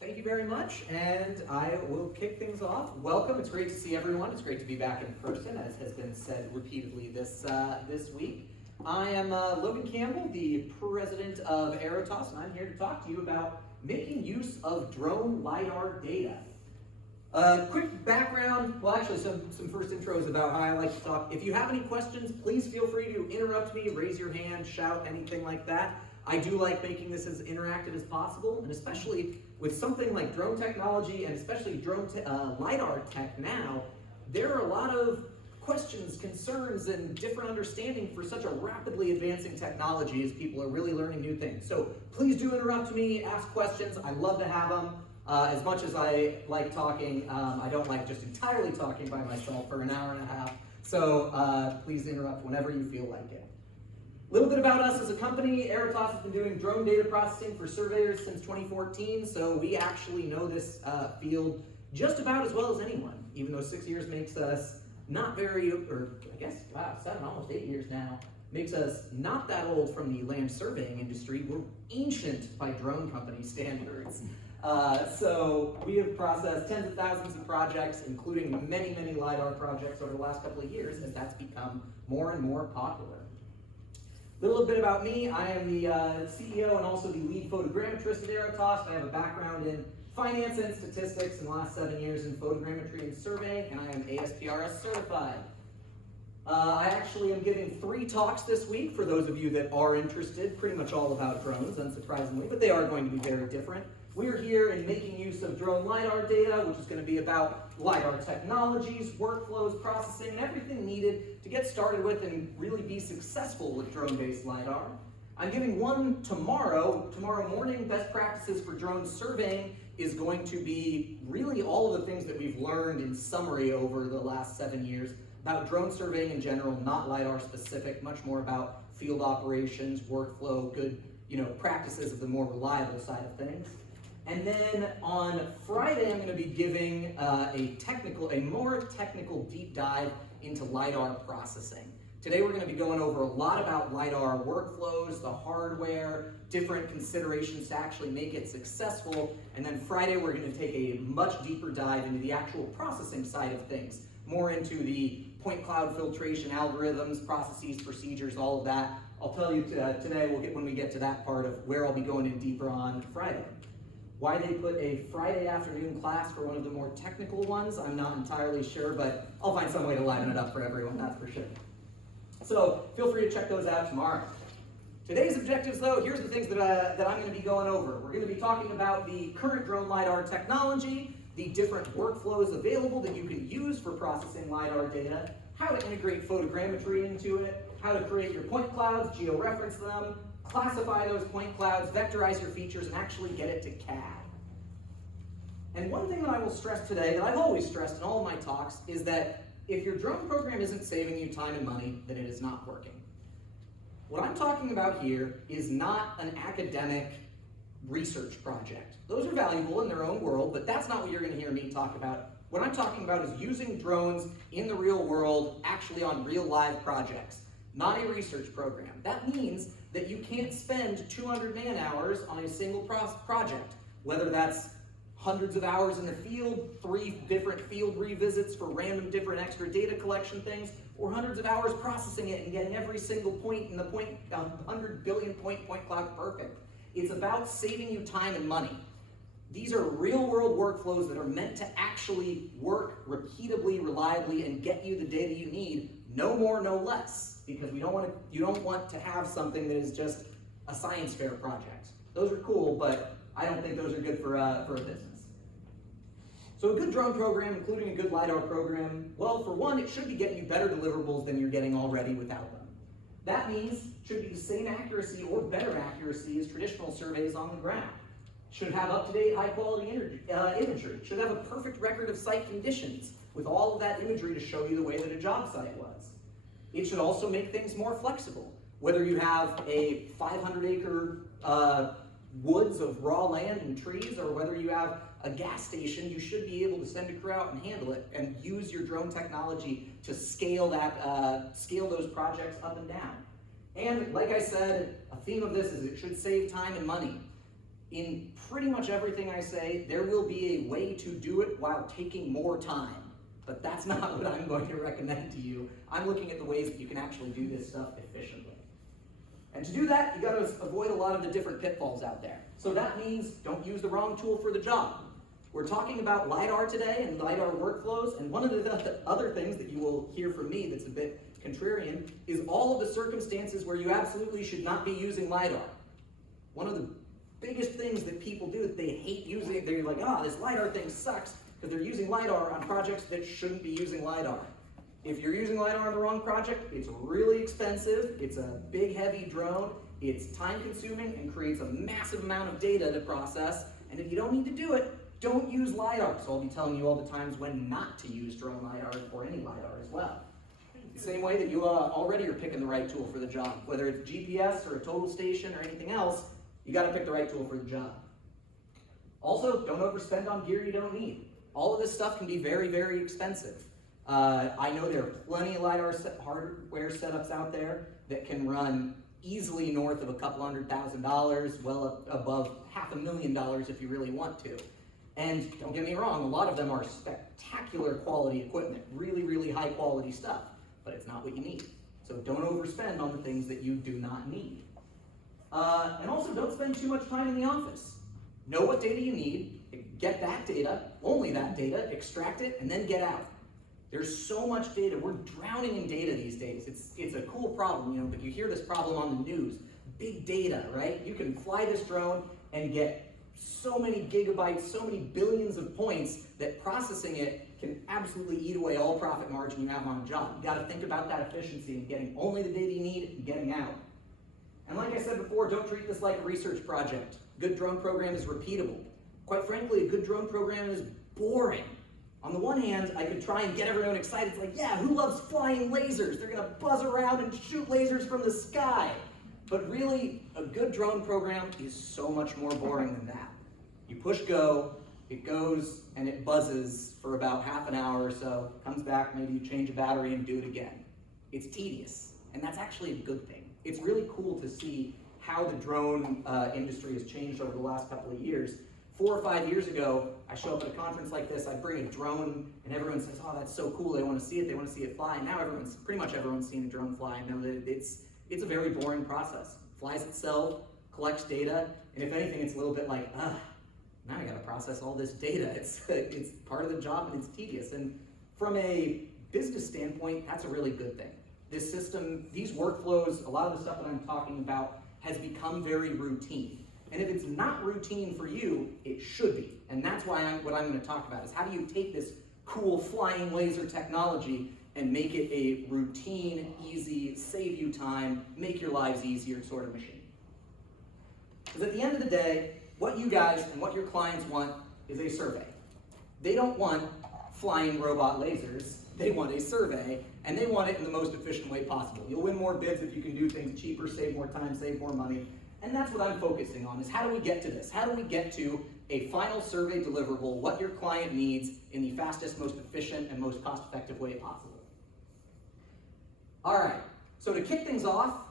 Thank you very much, and I will kick things off. Welcome, it's great to see everyone. It's great to be back in person, as has been said repeatedly this week. I am Logan Campbell, the president of Aerotos, and I'm here to talk to you about making use of drone LiDAR data. Quick background, well actually some first intros about how I like to talk. If you have any questions, please feel free to interrupt me, raise your hand, shout, anything like that. I do like making this as interactive as possible, and especially with something like drone technology, and especially drone LiDAR tech now, there are a lot of questions, concerns, and different understanding for such a rapidly advancing technology as people are really learning new things. So please do interrupt me, ask questions. I love to have them. As much as I like talking, I don't like just entirely talking by myself for an hour and a half. So please interrupt whenever you feel like it. A little bit about us as a company. Aerotos has been doing drone data processing for surveyors since 2014, so we actually know this field just about as well as anyone, even though 6 years makes us not very, or I guess, wow, 7, almost 8 years now, makes us not that old from the land surveying industry. We're ancient by drone company standards. So we have processed tens of thousands of projects, including many, many LiDAR projects over the last couple of years as that's become more and more popular. A little bit about me. I am the CEO and also the lead photogrammetrist at Aerotos. I have a background in finance and statistics in the last 7 years in photogrammetry and surveying, and I am ASPRS certified. I actually am giving 3 talks this week for those of you that are interested, pretty much all about drones, unsurprisingly, but they are going to be very different. We're here in making use of drone LiDAR data, which is going to be about LiDAR technologies, workflows, processing, and everything needed to get started with and really be successful with drone-based LiDAR. I'm giving one tomorrow morning. Best practices for drone surveying is going to be really all of the things that we've learned in summary over the last 7 years about drone surveying in general, not LiDAR specific, much more about field operations, workflow, good practices of the more reliable side of things. And then on Friday, I'm going to be giving a more technical deep dive into LiDAR processing. Today, we're going to be going over a lot about LiDAR workflows, the hardware, different considerations to actually make it successful. And then Friday, we're going to take a much deeper dive into the actual processing side of things, more into the point cloud filtration algorithms, processes, procedures, all of that. I'll tell you today, when we get to that part of where I'll be going in deeper on Friday. Why they put a Friday afternoon class for one of the more technical ones, I'm not entirely sure, but I'll find some way to liven it up for everyone, that's for sure. So feel free to check those out tomorrow. Today's objectives, though, here's the things that I'm going to be going over. We're going to be talking about the current drone LiDAR technology, the different workflows available that you can use for processing LiDAR data, how to integrate photogrammetry into it, how to create your point clouds, georeference them, classify those point clouds, vectorize your features, and actually get it to CAD. And one thing that I will stress today, that I've always stressed in all of my talks, is that if your drone program isn't saving you time and money, then it is not working. What I'm talking about here is not an academic research project. Those are valuable in their own world, but that's not what you're going to hear me talk about. What I'm talking about is using drones in the real world, actually on real live projects, not a research program. That means that you can't spend 200 man-hours on a single project, whether that's hundreds of hours in the field, 3 different field revisits for random different extra data collection things, or hundreds of hours processing it and getting every single point in the 100 billion point cloud perfect. It's about saving you time and money. These are real-world workflows that are meant to actually work repeatably, reliably, and get you the data you need, no more, no less. Because you don't want to have something that is just a science fair project. Those are cool, but I don't think those are good for a business. So a good drone program, including a good LiDAR program, well, for one, it should be getting you better deliverables than you're getting already without them. That means it should be the same accuracy or better accuracy as traditional surveys on the ground. Should have up-to-date, high-quality imagery. Should have a perfect record of site conditions with all of that imagery to show you the way that a job site was. It should also make things more flexible. Whether you have a 500-acre woods of raw land and trees, or whether you have a gas station, you should be able to send a crew out and handle it and use your drone technology to scale those projects up and down. And like I said, a theme of this is it should save time and money. In pretty much everything I say, there will be a way to do it while taking more time. But that's not what I'm going to recommend to you. I'm looking at the ways that you can actually do this stuff efficiently. And to do that, you got to avoid a lot of the different pitfalls out there. So that means don't use the wrong tool for the job. We're talking about LiDAR today and LiDAR workflows, and one of the other things that you will hear from me that's a bit contrarian is all of the circumstances where you absolutely should not be using LiDAR. One of the biggest things that people do is they hate using it. They're like, oh, this LiDAR thing sucks, because they're using LiDAR on projects that shouldn't be using LiDAR. If you're using LiDAR on the wrong project, it's really expensive, it's a big heavy drone, it's time consuming and creates a massive amount of data to process, and if you don't need to do it, don't use LiDAR. So I'll be telling you all the times when not to use drone LiDAR or any LiDAR as well. The same way that you already are picking the right tool for the job, whether it's GPS or a total station or anything else, you got to pick the right tool for the job. Also, don't overspend on gear you don't need. All of this stuff can be very, very expensive. I know there are plenty of LiDAR hardware setups out there that can run easily north of a couple $100,000, well up above $500,000 if you really want to. And don't get me wrong, a lot of them are spectacular quality equipment, really, really high quality stuff, but it's not what you need. So don't overspend on the things that you do not need. And also don't spend too much time in the office. Know what data you need, get that data, only that data, extract it, and then get out. There's so much data. We're drowning in data these days. It's a cool problem, you know, but you hear this problem on the news. Big data, right? You can fly this drone and get so many gigabytes, so many billions of points that processing it can absolutely eat away all profit margin you have on a job. You gotta think about that efficiency and getting only the data you need and getting out. And like I said before, don't treat this like a research project. A good drone program is repeatable. Quite frankly, a good drone program is boring. On the one hand, I could try and get everyone excited. It's like, yeah, who loves flying lasers? They're gonna buzz around and shoot lasers from the sky. But really, a good drone program is so much more boring than that. You push go, it goes and it buzzes for about half an hour or so, comes back, maybe you change a battery and do it again. It's tedious, and that's actually a good thing. It's really cool to see how the drone industry has changed over the last couple of years. 4 or 5 years ago, I show up at a conference like this, I bring a drone, and everyone says, oh, that's so cool, they want to see it fly. And now pretty much everyone's seen a drone fly and know that it's a very boring process. Flies itself, collects data, and if anything, it's a little bit like, now I gotta process all this data. It's part of the job and it's tedious. And from a business standpoint, that's a really good thing. This system, these workflows, a lot of the stuff that I'm talking about has become very routine. And if it's not routine for you, it should be. And that's why what I'm going to talk about is how do you take this cool flying laser technology and make it a routine, easy, save you time, make your lives easier sort of machine. Because at the end of the day, what you guys and what your clients want is a survey. They don't want flying robot lasers, they want a survey, and they want it in the most efficient way possible. You'll win more bids if you can do things cheaper, save more time, save more money. And that's what I'm focusing on, is how do we get to this? How do we get to a final survey deliverable, what your client needs in the fastest, most efficient, and most cost-effective way possible? All right, so to kick things off,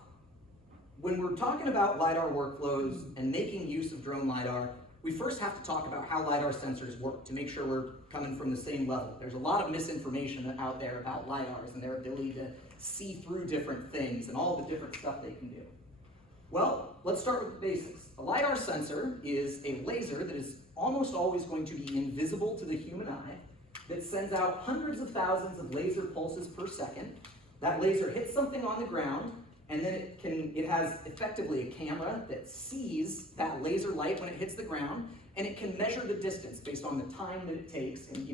when we're talking about LiDAR workflows and making use of drone LiDAR, we first have to talk about how LiDAR sensors work to make sure we're coming from the same level. There's a lot of misinformation out there about LiDARs and their ability to see through different things and all the different stuff they can do. Well, let's start with the basics. A LiDAR sensor is a laser that is almost always going to be invisible to the human eye, that sends out hundreds of thousands of laser pulses per second. That laser hits something on the ground, and then it has effectively a camera that sees that laser light when it hits the ground, and it can measure the distance based on the time that it takes, in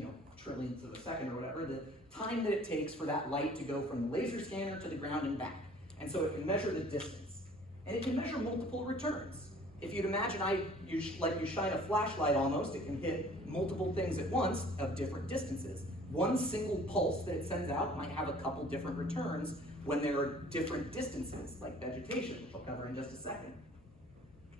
trillionths of a second or whatever, the time that it takes for that light to go from the laser scanner to the ground and back. And so it can measure the distance. And it can measure multiple returns. If you'd imagine you shine a flashlight almost, it can hit multiple things at once of different distances. One single pulse that it sends out might have a couple different returns when there are different distances, like vegetation, which I'll cover in just a second.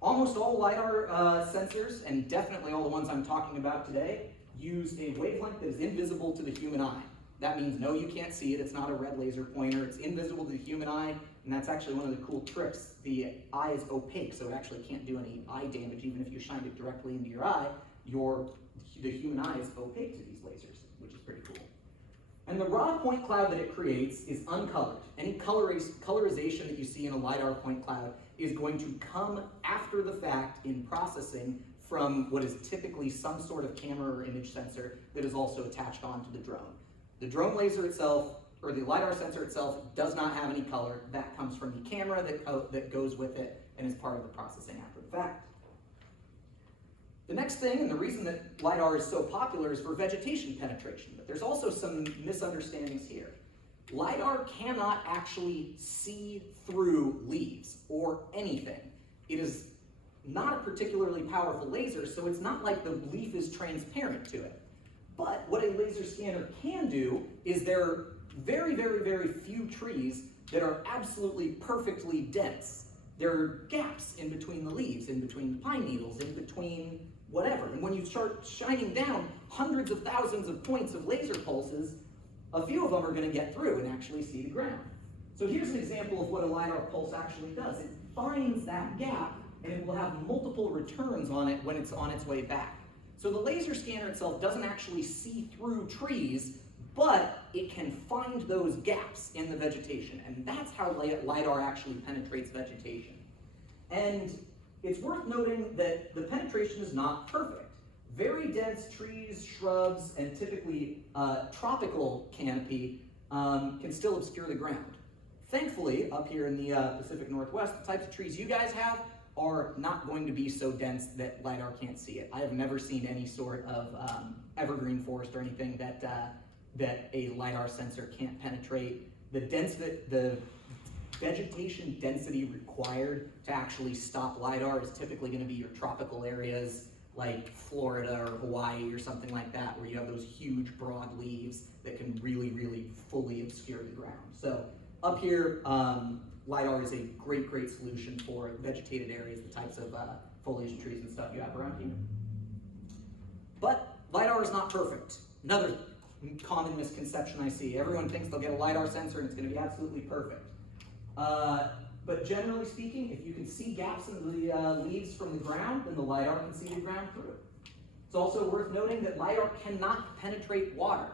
Almost all LiDAR sensors, and definitely all the ones I'm talking about today, use a wavelength that is invisible to the human eye. That means no, you can't see it, it's not a red laser pointer, it's invisible to the human eye, and that's actually one of the cool tricks. The eye is opaque, so it actually can't do any eye damage. Even if you shine it directly into your eye, the human eye is opaque to these lasers, which is pretty cool. And the raw point cloud that it creates is uncolored. Any colorization that you see in a LiDAR point cloud is going to come after the fact in processing from what is typically some sort of camera or image sensor that is also attached onto the drone. The drone laser itself, or the LiDAR sensor itself, does not have any color. That comes from the camera that goes with it and is part of the processing after the fact. The next thing, and the reason that LiDAR is so popular, is for vegetation penetration, but there's also some misunderstandings here. LiDAR cannot actually see through leaves or anything. It is not a particularly powerful laser, so it's not like the leaf is transparent to it. But what a laser scanner can do is there are very, very, very few trees that are absolutely perfectly dense. There are gaps in between the leaves, in between the pine needles, in between whatever. And when you start shining down hundreds of thousands of points of laser pulses, a few of them are going to get through and actually see the ground. So here's an example of what a LiDAR pulse actually does. It finds that gap, and it will have multiple returns on it when it's on its way back. So the laser scanner itself doesn't actually see through trees, but it can find those gaps in the vegetation, and that's how LiDAR actually penetrates vegetation. And it's worth noting that the penetration is not perfect. Very dense trees, shrubs, and typically tropical canopy can still obscure the ground. Thankfully, up here in the Pacific Northwest, the types of trees you guys have are not going to be so dense that LiDAR can't see it. I have never seen any sort of evergreen forest or anything that a LiDAR sensor can't penetrate. The vegetation density required to actually stop LiDAR is typically going to be your tropical areas like Florida or Hawaii or something like that, where you have those huge broad leaves that can really, really fully obscure the ground. So up here, LiDAR is a great, great solution for vegetated areas, the types of foliage trees and stuff you have around here. But LiDAR is not perfect. Another common misconception I see. Everyone thinks they'll get a LiDAR sensor and it's going to be absolutely perfect. But generally speaking, if you can see gaps in the leaves from the ground, then the LiDAR can see the ground through. It's also worth noting that LiDAR cannot penetrate water.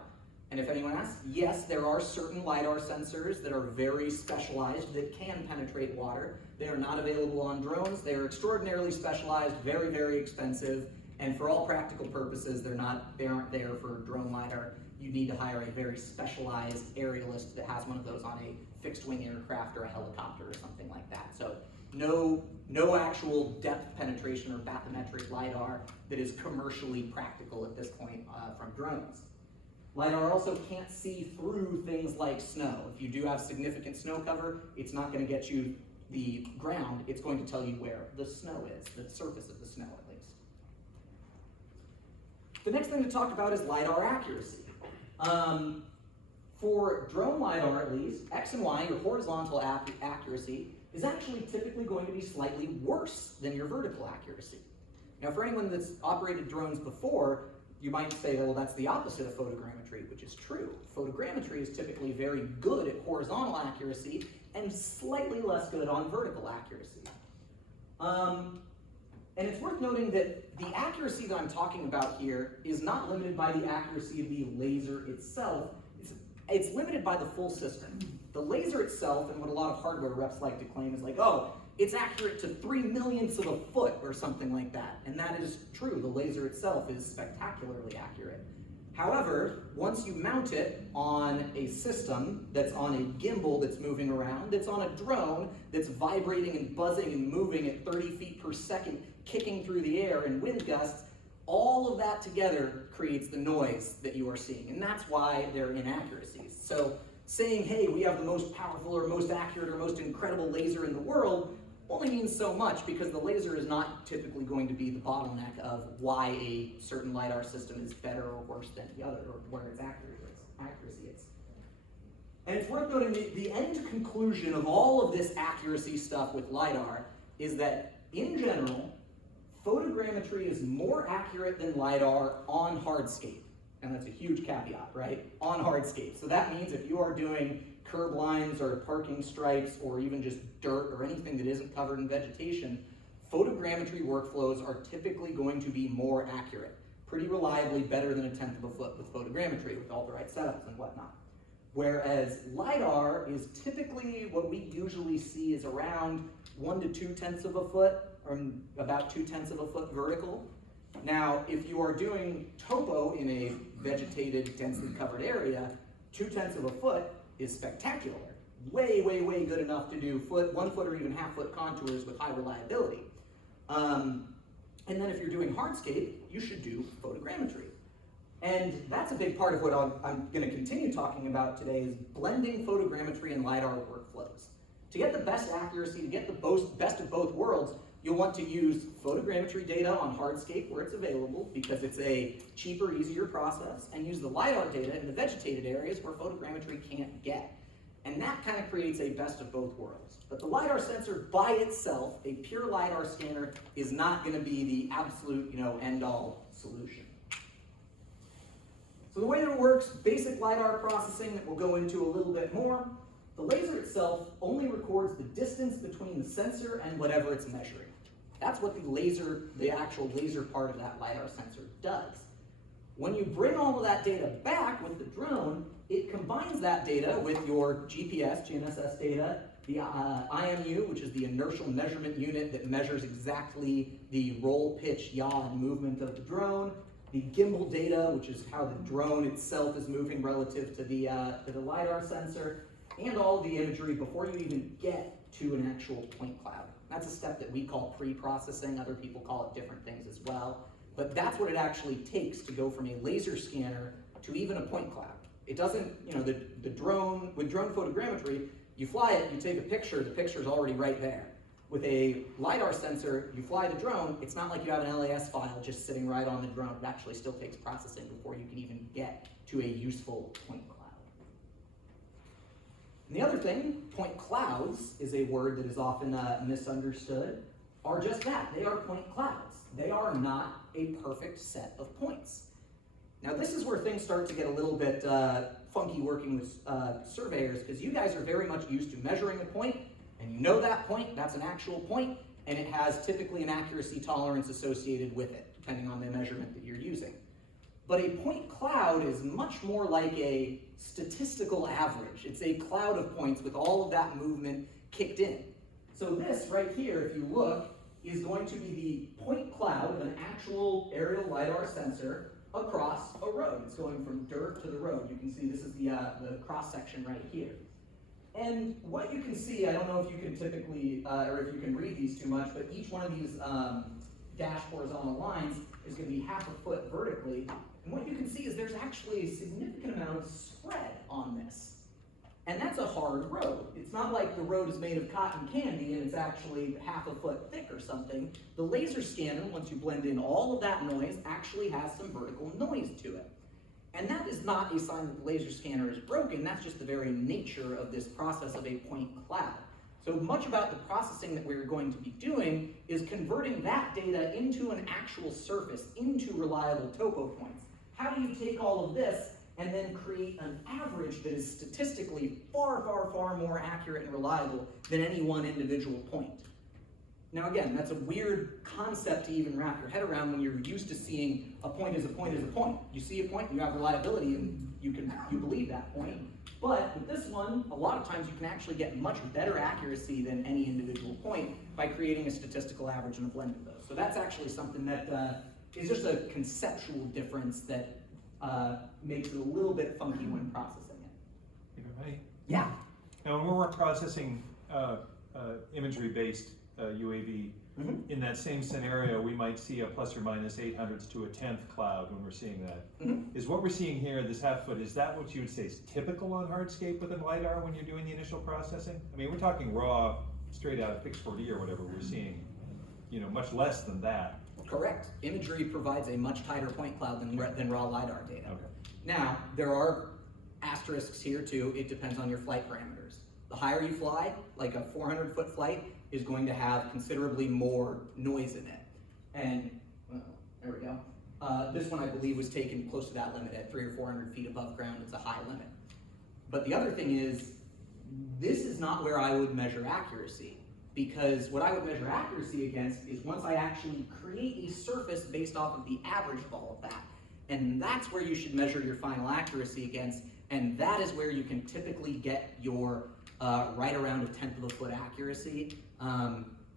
And if anyone asks, yes, there are certain LiDAR sensors that are very specialized that can penetrate water. They are not available on drones. They are extraordinarily specialized, very, very expensive, and for all practical purposes, they aren't there for drone LiDAR. You need to hire a very specialized aerialist that has one of those on a fixed-wing aircraft or a helicopter or something like that. So no actual depth penetration or bathymetric LiDAR that is commercially practical at this point from drones. LiDAR also can't see through things like snow. If you do have significant snow cover, it's not going to get you the ground, it's going to tell you where the snow is, the surface of the snow at least. The next thing to talk about is LiDAR accuracy. For drone LiDAR at least, X and Y, your horizontal accuracy, is actually typically going to be slightly worse than your vertical accuracy. Now for anyone that's operated drones before, you might say, well, that's the opposite of photogrammetry, which is true. Photogrammetry is typically very good at horizontal accuracy and slightly less good on vertical accuracy. And it's worth noting that the accuracy that I'm talking about here is not limited by the accuracy of the laser itself. It's limited by the full system. The laser itself, and what a lot of hardware reps like to claim, is like, oh, it's accurate to 3/millionths of a foot or something like that. And that is true. The laser itself is spectacularly accurate. However, once you mount it on a system that's on a gimbal that's moving around, that's on a drone that's vibrating and buzzing and moving at 30 feet per second, kicking through the air in wind gusts, all of that together creates the noise that you are seeing. And that's why there are inaccuracies. So saying, hey, we have the most powerful or most accurate or most incredible laser in the world only means so much, because the laser is not typically going to be the bottleneck of why a certain LiDAR system is better or worse than the other, or where its accuracy is. And it's worth noting the end conclusion of all of this accuracy stuff with LiDAR is that, in general, photogrammetry is more accurate than LiDAR on hardscape. And that's a huge caveat, right? On hardscape. So that means if you are doing curb lines or parking stripes or even just dirt or anything that isn't covered in vegetation, photogrammetry workflows are typically going to be more accurate, pretty reliably better than 1/10 of a foot with photogrammetry with all the right setups and whatnot. Whereas LiDAR is typically what we usually see is around 1 to 2/10 of a foot, or about 2/10 of a foot vertical. Now, if you are doing topo in a vegetated, densely covered area, 2/10 of a foot is spectacular. Way, way, way good enough to do 1 foot or even 1/2 foot contours with high reliability. And then if you're doing hardscape, you should do photogrammetry. And that's a big part of what I'm going to continue talking about today is blending photogrammetry and LiDAR workflows. To get the best accuracy, to get the best of both worlds, you'll want to use photogrammetry data on hardscape where it's available because it's a cheaper, easier process, and use the LiDAR data in the vegetated areas where photogrammetry can't get. And that kind of creates a best of both worlds. But the LiDAR sensor by itself, a pure LiDAR scanner, is not going to be the absolute, end-all solution. So the way that it works, basic LiDAR processing that we'll go into a little bit more. The laser itself only records the distance between the sensor and whatever it's measuring. That's what the actual laser part of that LiDAR sensor does. When you bring all of that data back with the drone, it combines that data with your GPS, GNSS data, the IMU, which is the inertial measurement unit that measures exactly the roll, pitch, yaw, and movement of the drone, the gimbal data, which is how the drone itself is moving relative to the LiDAR sensor, and all of the imagery before you even get to an actual point cloud. That's a step that we call pre-processing. Other people call it different things as well. But that's what it actually takes to go from a laser scanner to even a point cloud. It doesn't, the drone, with drone photogrammetry, you fly it, you take a picture, the picture's already right there. With a LiDAR sensor, you fly the drone, it's not like you have an LAS file just sitting right on the drone. It actually still takes processing before you can even get to a useful point cloud. And the other thing, point clouds is a word that is often misunderstood, are just that. They are point clouds. They are not a perfect set of points. Now this is where things start to get a little bit funky working with surveyors, because you guys are very much used to measuring a point, and you know that point, that's an actual point, and it has typically an accuracy tolerance associated with it, depending on the measurement that you're using. But a point cloud is much more like a statistical average. It's a cloud of points with all of that movement kicked in. So this right here, if you look, is going to be the point cloud of an actual aerial LiDAR sensor across a road. It's going from dirt to the road. You can see this is the cross section right here. And what you can see, I don't know if you can typically, or if you can read these too much, but each one of these dashed horizontal lines is going to be 1/2 a foot vertically. And what you can see is there's actually a significant amount of spread on this. And that's a hard road. It's not like the road is made of cotton candy and it's actually 1/2 a foot thick or something. The laser scanner, once you blend in all of that noise, actually has some vertical noise to it. And that is not a sign that the laser scanner is broken. That's just the very nature of this process of a point cloud. So much about the processing that we're going to be doing is converting that data into an actual surface, into reliable topo points. How do you take all of this and then create an average that is statistically far, far, far more accurate and reliable than any one individual point? Now again, that's a weird concept to even wrap your head around when you're used to seeing a point as a point as a point. You see a point, you have reliability, and you believe that point. But with this one, a lot of times you can actually get much better accuracy than any individual point by creating a statistical average and a blend of those. So that's actually something that is just a conceptual difference that makes it a little bit funky when processing it. If I may? Yeah. Now, when we're processing imagery-based UAV, in that same scenario, we might see a plus or minus 0.08 to a 1/10 cloud when we're seeing that. Is what we're seeing here, this 1/2 foot, is that what you would say is typical on hardscape within LiDAR when you're doing the initial processing? I mean, we're talking raw, straight out of Pix4D or whatever, we're seeing, much less than that. Correct. Imagery provides a much tighter point cloud than raw LiDAR data. Okay. Now, there are asterisks here too. It depends on your flight parameters. The higher you fly, like a 400-foot flight, is going to have considerably more noise in it. And, there we go. This one, I believe, was taken close to that limit at 300 or 400 feet above ground. It's a high limit. But the other thing is, this is not where I would measure accuracy, because what I would measure accuracy against is once I actually create a surface based off of the average of all of that. And that's where you should measure your final accuracy against, and that is where you can typically get your right around a 1/10 of a foot accuracy,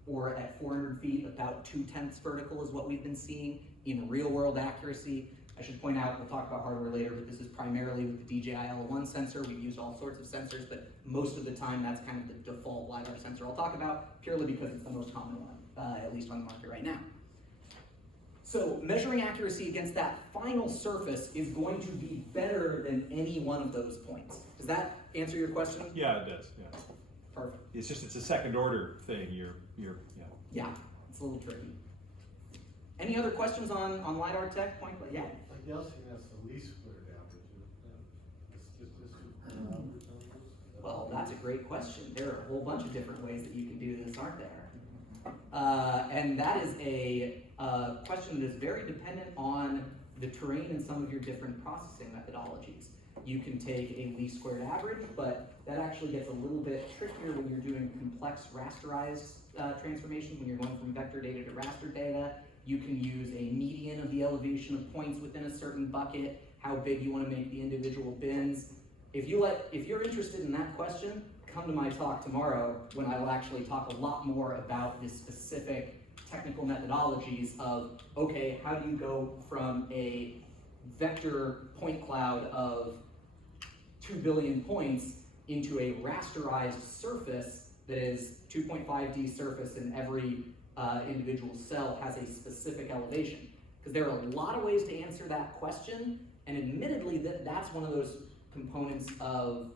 or at 400 feet, about 2/10 vertical is what we've been seeing in real world accuracy. I should point out, we'll talk about hardware later, but this is primarily with the DJI L1 sensor. We've used all sorts of sensors, but most of the time that's kind of the default LiDAR sensor I'll talk about, purely because it's the most common one, at least on the market right now. So measuring accuracy against that final surface is going to be better than any one of those points. Does that answer your question? Yeah, it does, yeah. Perfect. It's just, it's a second order thing, yeah. Yeah, it's a little tricky. Any other questions on LiDAR tech? Point, yeah. Like the LSAW has the least squared average. Well, that's a great question. There are a whole bunch of different ways that you can do this, aren't there? And that is a question that is very dependent on the terrain and some of your different processing methodologies. You can take a least squared average, but that actually gets a little bit trickier when you're doing complex rasterized transformations, when you're going from vector data to raster data. You can use a median of the elevation of points within a certain bucket, how big you want to make the individual bins. If you're interested in that question, come to my talk tomorrow when I will actually talk a lot more about the specific technical methodologies of, okay, how do you go from a vector point cloud of 2 billion points into a rasterized surface that is 2.5D surface, and every individual cell has a specific elevation. Because there are a lot of ways to answer that question, and admittedly that's one of those components of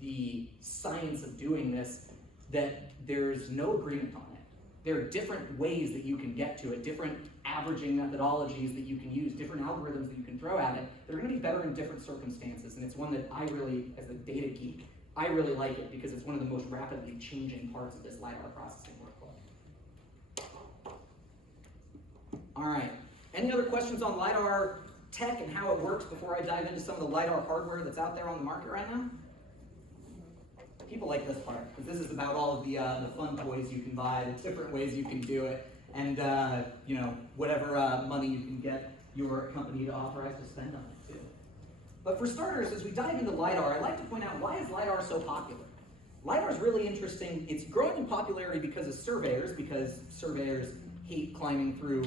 the science of doing this that there's no agreement on it. There are different ways that you can get to it, different averaging methodologies that you can use, different algorithms that you can throw at it. They're going to be better in different circumstances, and it's one that I really, as a data geek, I really like it because it's one of the most rapidly changing parts of this LiDAR processing workflow. All right, any other questions on LiDAR tech and how it works before I dive into some of the LiDAR hardware that's out there on the market right now? People like this part, because this is about all of the fun toys you can buy, the different ways you can do it, and you know, whatever money you can get your company to authorize to spend on it too. But for starters, as we dive into LiDAR, I'd like to point out, why is LiDAR so popular? LiDAR is really interesting. It's growing in popularity because surveyors hate climbing through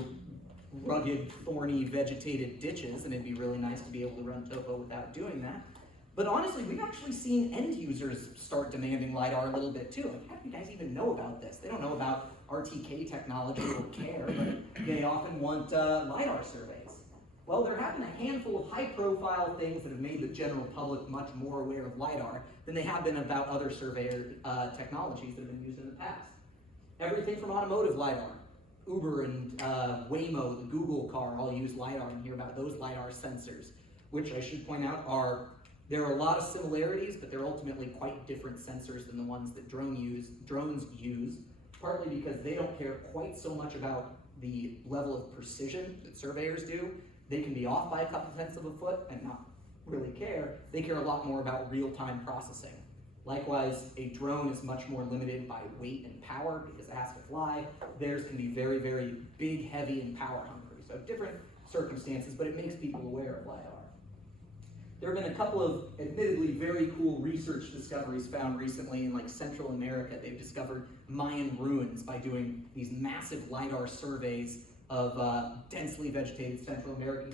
rugged, thorny, vegetated ditches, and it'd be really nice to be able to run topo without doing that. But honestly, we've actually seen end users start demanding LiDAR a little bit too. Like, how do you guys even know about this? They don't know about RTK technology or care, but they often want LiDAR surveys. Well, there have been a handful of high-profile things that have made the general public much more aware of LiDAR than they have been about other surveyor technologies that have been used in the past. Everything from automotive LiDAR. Uber and Waymo, the Google car, all use LiDAR, and hear about those LiDAR sensors, which I should point out there are a lot of similarities, but they're ultimately quite different sensors than the ones that drones use, partly because they don't care quite so much about the level of precision that surveyors do. They can be off by a couple tenths of a foot and not really care. They care a lot more about real-time processing. Likewise, a drone is much more limited by weight and power because it has to fly. Theirs can be very, very big, heavy, and power hungry. So different circumstances, but it makes people aware of LiDAR. There have been a couple of admittedly very cool research discoveries found recently in like Central America. They've discovered Mayan ruins by doing these massive LiDAR surveys of densely vegetated Central American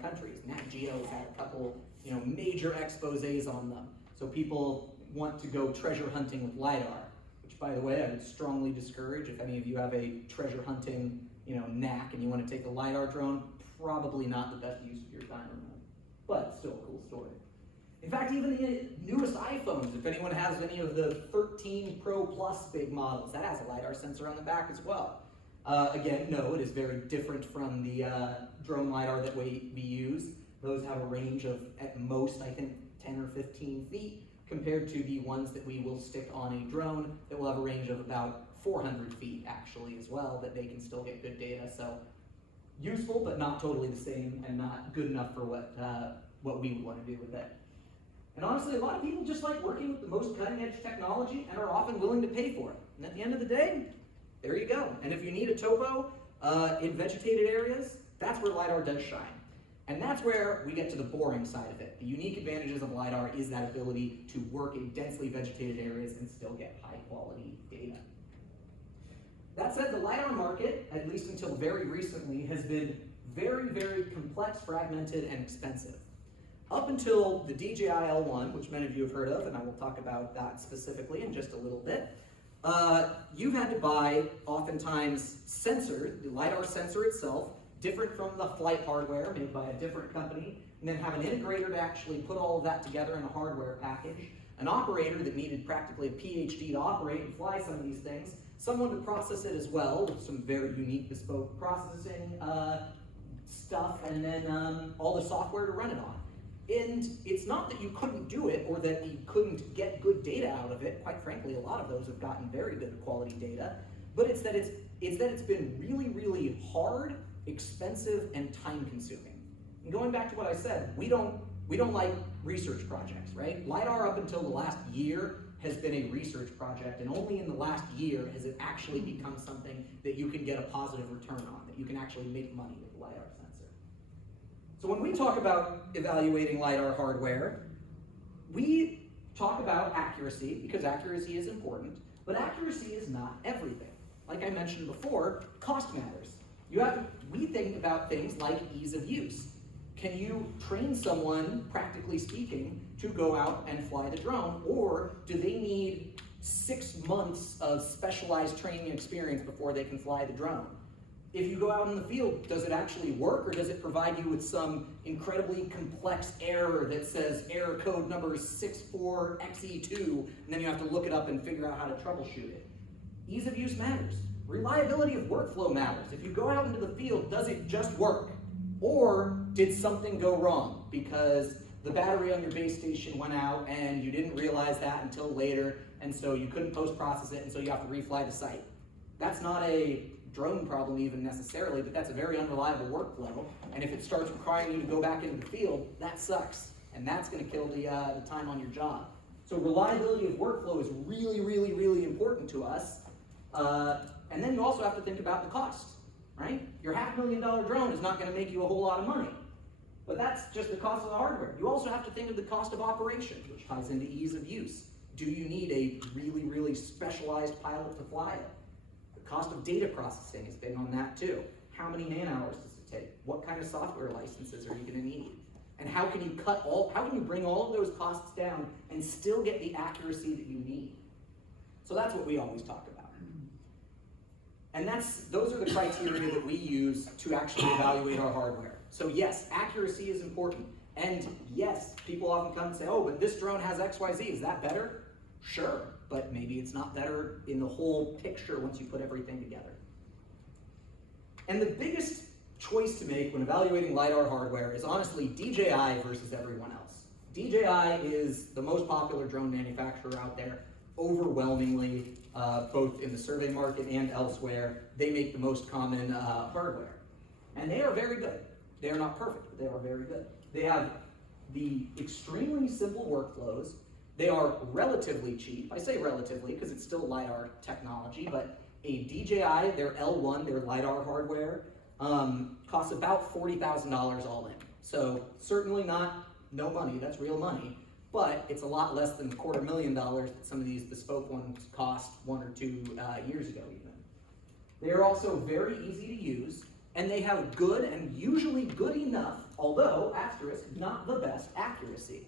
countries. Nat Geo has had a couple, major exposés on them. So people want to go treasure hunting with LiDAR, which, by the way, I would strongly discourage. If any of you have a treasure hunting, knack and you want to take a LiDAR drone, probably not the best use of your time or money, but still a cool story. In fact, even the newest iPhones, if anyone has any of the 13 Pro Plus big models, that has a LiDAR sensor on the back as well. Again, no, it is very different from the drone LiDAR that we use. Those have a range of, at most, I think, 10 or 15 feet, compared to the ones that we will stick on a drone that will have a range of about 400 feet, actually, as well, that they can still get good data. So useful, but not totally the same, and not good enough for what we would want to do with it. And honestly, a lot of people just like working with the most cutting edge technology and are often willing to pay for it. And at the end of the day, there you go. And if you need a topo in vegetated areas, that's where LiDAR does shine. And that's where we get to the boring side of it. The unique advantages of LiDAR is that ability to work in densely vegetated areas and still get high quality data. That said, the LiDAR market, at least until very recently, has been very, very complex, fragmented, and expensive. Up until the DJI L1, which many of you have heard of, and I will talk about that specifically in just a little bit, you had to buy, oftentimes, sensor, the LiDAR sensor itself, different from the flight hardware made by a different company, and then have an integrator to actually put all of that together in a hardware package, an operator that needed practically a PhD to operate and fly some of these things, someone to process it as well, with some very unique bespoke processing stuff, and then all the software to run it on. And it's not that you couldn't do it or that you couldn't get good data out of it. Quite frankly, a lot of those have gotten very good quality data, but it's that it's been really, really hard, expensive, and time consuming. And going back to what I said, we don't like research projects, right? LiDAR up until the last year has been a research project, and only in the last year has it actually become something that you can get a positive return on, that you can actually make money with the LiDAR sensor. So when we talk about evaluating LiDAR hardware, we talk about accuracy, because accuracy is important, but accuracy is not everything. Like I mentioned before, cost matters. We think about things like ease of use. Can you train someone, practically speaking, to go out and fly the drone, or do they need 6 months of specialized training experience before they can fly the drone? If you go out in the field, does it actually work, or does it provide you with some incredibly complex error that says error code number 64XE2, and then you have to look it up and figure out how to troubleshoot it? Ease of use matters. Reliability of workflow matters. If you go out into the field, does it just work? Or did something go wrong because the battery on your base station went out and you didn't realize that until later, and so you couldn't post-process it, and so you have to refly the site? That's not a drone problem even necessarily, but that's a very unreliable workflow, and if it starts requiring you to go back into the field, that sucks, and that's going to kill the time on your job. So reliability of workflow is really, really, really important to us. And then you also have to think about the cost, right? Your $500,000 drone is not going to make you a whole lot of money, but that's just the cost of the hardware. You also have to think of the cost of operation, which ties into ease of use. Do you need a really, really specialized pilot to fly it? The cost of data processing is big on that too. How many man hours does it take? What kind of software licenses are you going to need? And how can you bring all of those costs down and still get the accuracy that you need? So that's what we always talk about. And those are the criteria that we use to actually evaluate our hardware. So yes, accuracy is important. And yes, people often come and say, oh, but this drone has XYZ, is that better? Sure, but maybe it's not better in the whole picture once you put everything together. And the biggest choice to make when evaluating LiDAR hardware is honestly DJI versus everyone else. DJI is the most popular drone manufacturer out there, overwhelmingly, both in the survey market and elsewhere. They make the most common hardware. And they are very good. They are not perfect, but they are very good. They have the extremely simple workflows. They are relatively cheap. I say relatively because it's still LiDAR technology, but a DJI, their L1, their LiDAR hardware, costs about $40,000 all in. So certainly not no money, that's real money, but it's a lot less than $250,000 that some of these bespoke ones cost 1 or 2 years ago even. They are also very easy to use, and they have good and usually good enough, although, asterisk, not the best accuracy.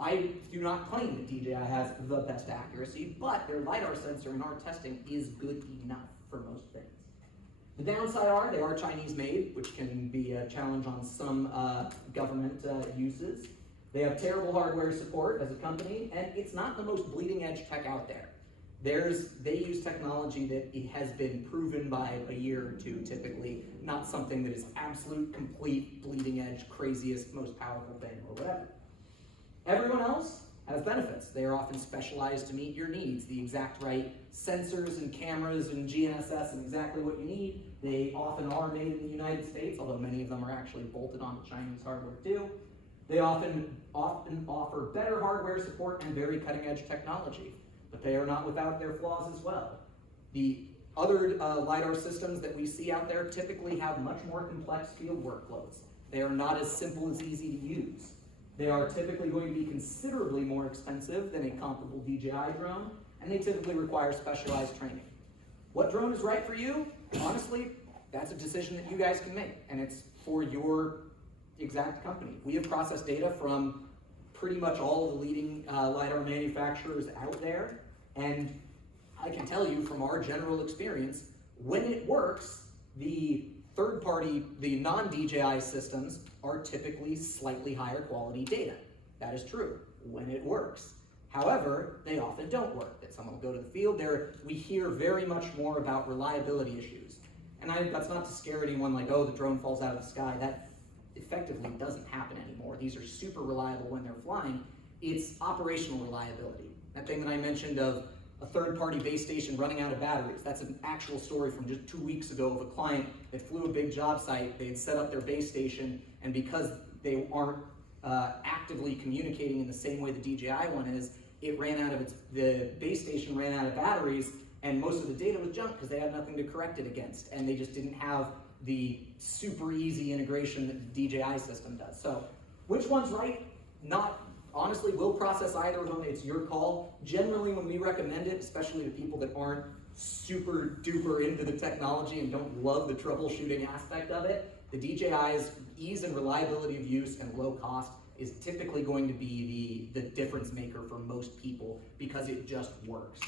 I do not claim that DJI has the best accuracy, but their LiDAR sensor in our testing is good enough for most things. The downside are they are Chinese made, which can be a challenge on some government uses. They have terrible hardware support as a company, and it's not the most bleeding edge tech out there. They use technology that it has been proven by a year or 2 typically, not something that is absolute, complete, bleeding edge, craziest, most powerful thing or whatever. Everyone else has benefits. They are often specialized to meet your needs, the exact right sensors and cameras and GNSS and exactly what you need. They often are made in the United States, although many of them are actually bolted onto Chinese hardware too. They often offer better hardware support and very cutting-edge technology, but they are not without their flaws as well. The other LiDAR systems that we see out there typically have much more complex field workloads. They are not as simple as easy to use. They are typically going to be considerably more expensive than a comparable DJI drone, and they typically require specialized training. What drone is right for you? Honestly, that's a decision that you guys can make, and it's for your exact company. We have processed data from pretty much all of the leading LiDAR manufacturers out there, and I can tell you from our general experience, when it works, the third-party, the non-DJI systems are typically slightly higher quality data. That is true, when it works. However, they often don't work. That someone will go to the field, we hear very much more about reliability issues. And that's not to scare anyone like, oh, the drone falls out of the sky. That effectively doesn't happen anymore. These are super reliable when they're flying. It's operational reliability. That thing that I mentioned of a third-party base station running out of batteries. That's an actual story from just 2 weeks ago of a client that flew a big job site. They had set up their base station, and because they aren't actively communicating in the same way the DJI one is, it ran out of the base station ran out of batteries, and most of the data was junk because they had nothing to correct it against, and they just didn't have the super easy integration that the DJI system does. So, which one's right? Honestly, we'll process either of them, it's your call. Generally, when we recommend it, especially to people that aren't super duper into the technology and don't love the troubleshooting aspect of it, the DJI's ease and reliability of use and low cost is typically going to be the difference maker for most people because it just works.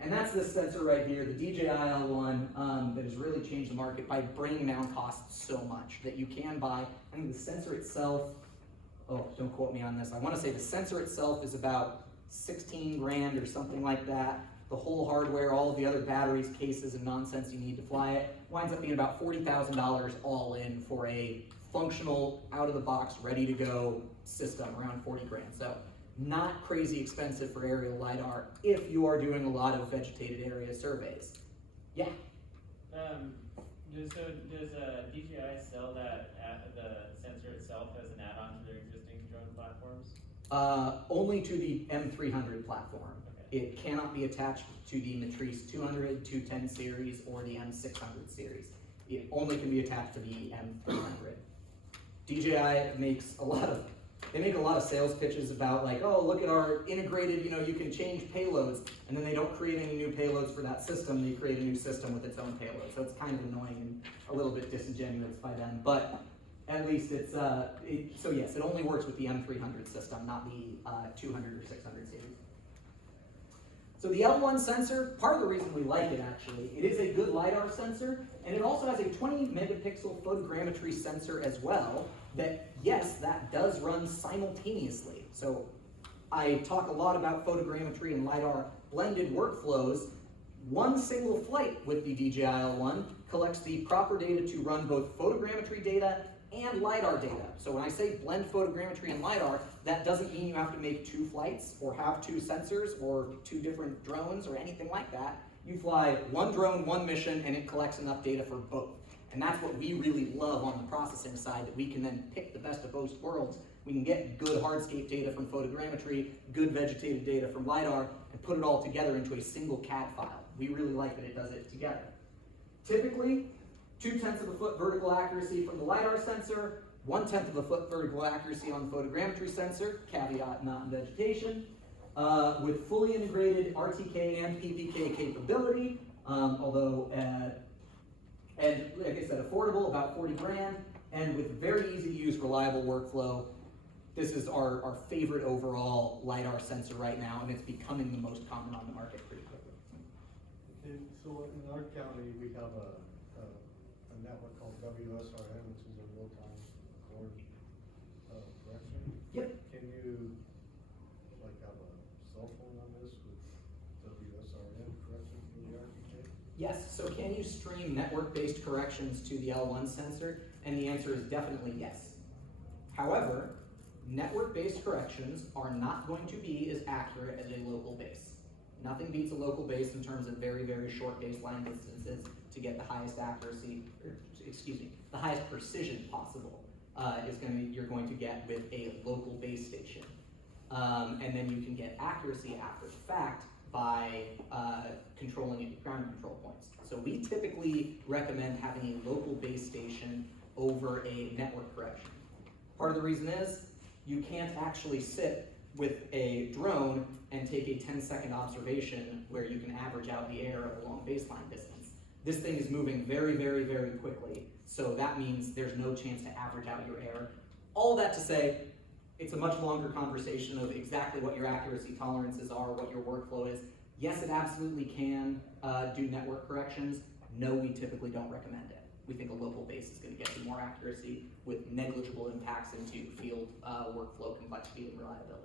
And that's this sensor right here, the DJI L1, that has really changed the market by bringing down costs so much that you can buy. I think the sensor itself, oh, don't quote me on this. I want to say the sensor itself is about 16 grand or something like that. The whole hardware, all of the other batteries, cases, and nonsense you need to fly it winds up being about $40,000 all in for a functional, out-of-the-box, ready-to-go system, around 40 grand. So not crazy expensive for aerial LiDAR if you are doing a lot of vegetated area surveys. Yeah? Does DJI sell the sensor itself as an add-on to their existing drone platforms? Only to the M300 platform. Okay. It cannot be attached to the Matrice 200, 210 series, or the M600 series. It only can be attached to the M300. DJI makes a lot of sales pitches about like, oh, look at our integrated, you can change payloads, and then they don't create any new payloads for that system, they create a new system with its own payload. So it's kind of annoying and a little bit disingenuous by them, but at least it's, so yes, it only works with the M300 system, not the 200 or 600 series. So the L1 sensor, part of the reason we like it actually, it is a good LiDAR sensor, and it also has a 20 megapixel photogrammetry sensor as well, that, yes, that does run simultaneously. So I talk a lot about photogrammetry and LiDAR blended workflows. One single flight with the DJI L1 collects the proper data to run both photogrammetry data and LiDAR data. So when I say blend photogrammetry and LiDAR, that doesn't mean you have to make 2 flights or have 2 sensors or 2 different drones or anything like that. You fly 1 drone, 1 mission, and it collects enough data for both. And that's what we really love on the processing side, that we can then pick the best of both worlds. We can get good hardscape data from photogrammetry, good vegetated data from LiDAR, and put it all together into a single CAD file. We really like that it does it together. Typically, 0.2 of a foot vertical accuracy from the LiDAR sensor, 1/10 of a foot vertical accuracy on the photogrammetry sensor, caveat not in vegetation, with fully integrated RTK and PPK capability, although, and like I said, affordable, about 40 grand, and with very easy to use, reliable workflow. This is our favorite overall LiDAR sensor right now, and it's becoming the most common on the market pretty quickly. And so in our county, we have a network called WSRM, which is a real-time cord correction. Yep. Can you like have a cell phone on this with WSRM correction for the RTK? Yes, so can you stream network-based corrections to the L1 sensor? And the answer is definitely yes. However, network-based corrections are not going to be as accurate as a local base. Nothing beats a local base in terms of very, very short baseline distances to get the highest accuracy, or excuse me, the highest precision possible. you're going to get with a local base station. And then you can get accuracy after the fact by controlling it with ground control points. So we typically recommend having a local base station over a network correction. Part of the reason is you can't actually sit with a drone and take a 10-second observation where you can average out the air along baseline distance. This thing is moving very, very, very quickly, so that means there's no chance to average out your error. All that to say, it's a much longer conversation of exactly what your accuracy tolerances are, what your workflow is. Yes, it absolutely can do network corrections. No, we typically don't recommend it. We think a local base is going to get you more accuracy with negligible impacts into field workflow complexity and reliability.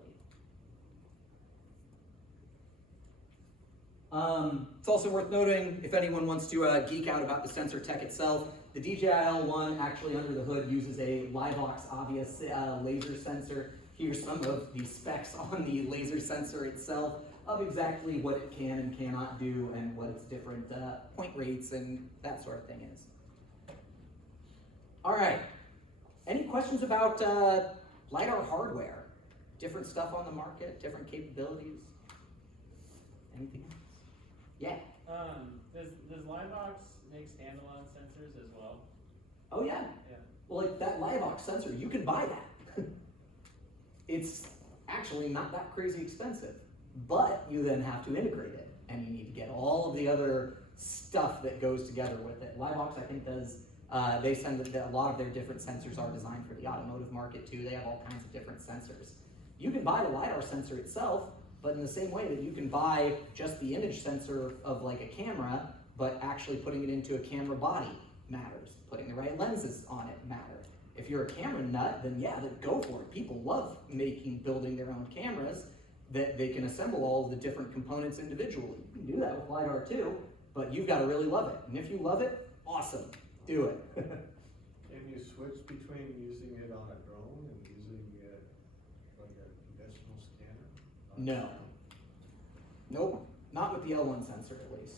It's also worth noting, if anyone wants to geek out about the sensor tech itself, the DJI L1 actually under the hood uses a Livebox obvious laser sensor. Here's some of the specs on the laser sensor itself of exactly what it can and cannot do and what its different point rates and that sort of thing is. All right, any questions about LiDAR hardware? Different stuff on the market, different capabilities? Anything else? Yeah. Does Livebox make standalone sensors as well? Oh yeah. Yeah. Well, like that Livebox sensor, you can buy that. It's actually not that crazy expensive, but you then have to integrate it, and you need to get all of the other stuff that goes together with it. Livebox, I think, does. They send a lot of their different sensors are designed for the automotive market too. They have all kinds of different sensors. You can buy the LiDAR sensor itself, but in the same way that you can buy just the image sensor of like a camera, but actually putting it into a camera body matters. Putting the right lenses on it matters. If you're a camera nut, then yeah, then go for it. People love building their own cameras that they can assemble all of the different components individually. You can do that with LiDAR too, but you've got to really love it. And if you love it, awesome, do it. Can you switch between using it on a drone and using it like a conventional scanner? No. Nope, not with the L1 sensor at least.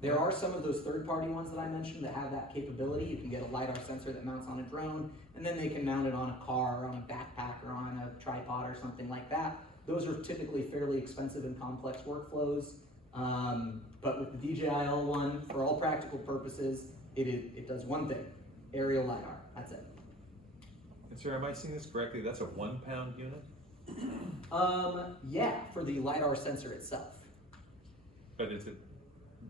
There are some of those third-party ones that I mentioned that have that capability. You can get a LiDAR sensor that mounts on a drone, and then they can mount it on a car or on a backpack or on a tripod or something like that. Those are typically fairly expensive and complex workflows. But with the DJI L1, for all practical purposes, it does one thing, aerial LiDAR, that's it. And sir, am I seeing this correctly? That's a 1-pound unit? Yeah, for the LiDAR sensor itself. But is it,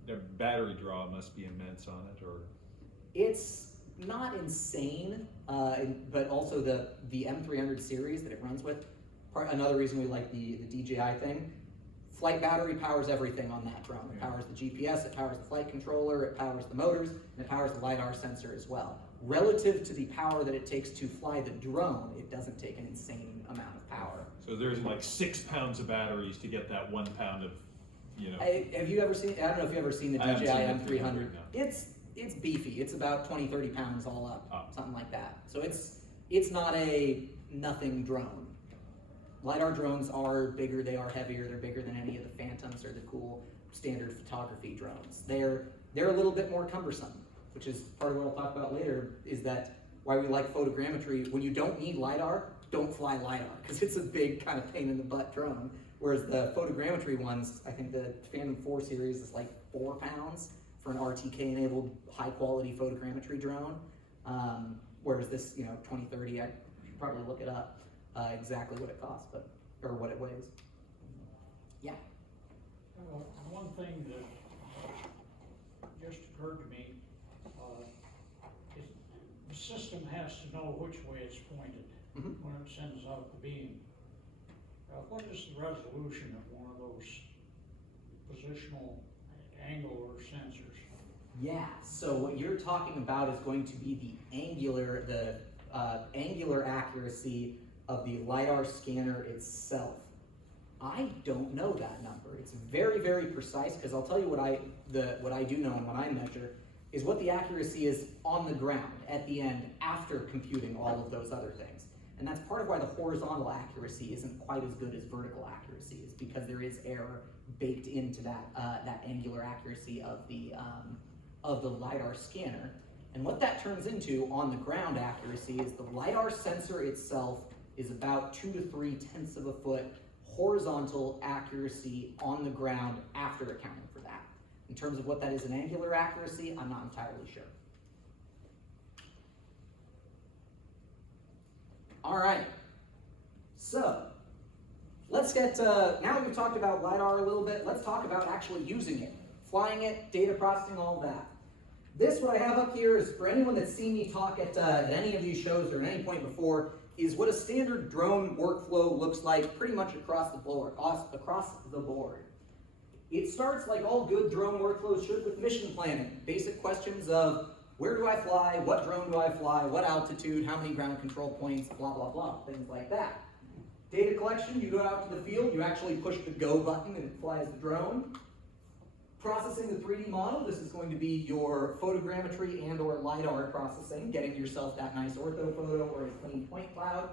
the battery draw must be immense on it, or? It's not insane, but also the M300 series that it runs with. Another reason we like the DJI thing, flight battery powers everything on that drone. It powers the GPS, it powers the flight controller, it powers the motors, and it powers the LiDAR sensor as well. Relative to the power that it takes to fly the drone, it doesn't take an insane amount of power. So there's like 6 pounds of batteries to get that 1 pound of, you know. Have you ever seen, I don't know if you've ever seen the DJI M300. No. It's beefy. It's about 20, 30 pounds all up, something like that. So it's not a nothing drone. LiDAR drones are bigger, they are heavier, they're bigger than any of the Phantoms or the cool standard photography drones. They're a little bit more cumbersome, which is part of what I'll talk about later, is that why we like photogrammetry. When you don't need LiDAR, don't fly LiDAR, because it's a big kind of pain in the butt drone. Whereas the photogrammetry ones, I think the Phantom 4 series is like 4 pounds for an RTK-enabled high-quality photogrammetry drone. Whereas this, 2030, I should probably look it up exactly what it costs, or what it weighs. Yeah. One thing that just occurred to me, is the system has to know which way it's pointed when it sends out the beam. What is the resolution of one of those positional angular sensors? Yeah, so what you're talking about is going to be the angular accuracy of the LiDAR scanner itself. I don't know that number. It's very, very precise, because I'll tell you what I do know and what I measure is what the accuracy is on the ground at the end after computing all of those other things. And that's part of why the horizontal accuracy isn't quite as good as vertical accuracy, is because there is error baked into that angular accuracy of the LiDAR scanner. And what that turns into on the ground accuracy is the LiDAR sensor itself is about 2 to 3 tenths of a foot horizontal accuracy on the ground after accounting for that. In terms of what that is in angular accuracy, I'm not entirely sure. All right, so let's get, now that we've talked about LiDAR a little bit, let's talk about actually using it, flying it, data processing, all of that. This, what I have up here, is for anyone that's seen me talk at any of these shows or at any point before, is what a standard drone workflow looks like pretty much across the board. It starts like all good drone workflows should with mission planning. Basic questions of where do I fly, what drone do I fly, what altitude, how many ground control points, blah, blah, blah, things like that. Data collection, you go out to the field, you actually push the go button and it flies the drone. Processing the 3D model, this is going to be your photogrammetry and or LiDAR processing, getting yourself that nice ortho photo or a clean point cloud.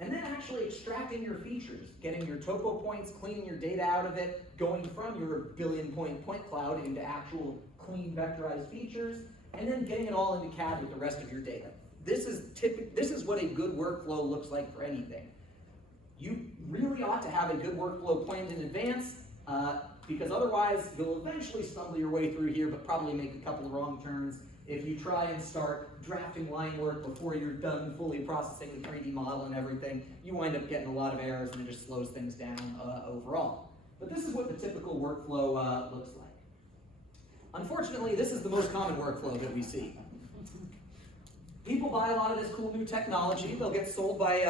And then actually extracting your features, getting your topo points, cleaning your data out of it, going from your billion point cloud into actual clean vectorized features, and then getting it all into CAD with the rest of your data. This is what a good workflow looks like for anything. You really ought to have a good workflow planned in advance, because otherwise you'll eventually stumble your way through here, but probably make a couple of wrong turns if you try and start drafting line work before you're done fully processing the 3D model and everything. You wind up getting a lot of errors and it just slows things down overall. But this is what the typical workflow looks like. Unfortunately, this is the most common workflow that we see. People buy a lot of this cool new technology. They'll get sold by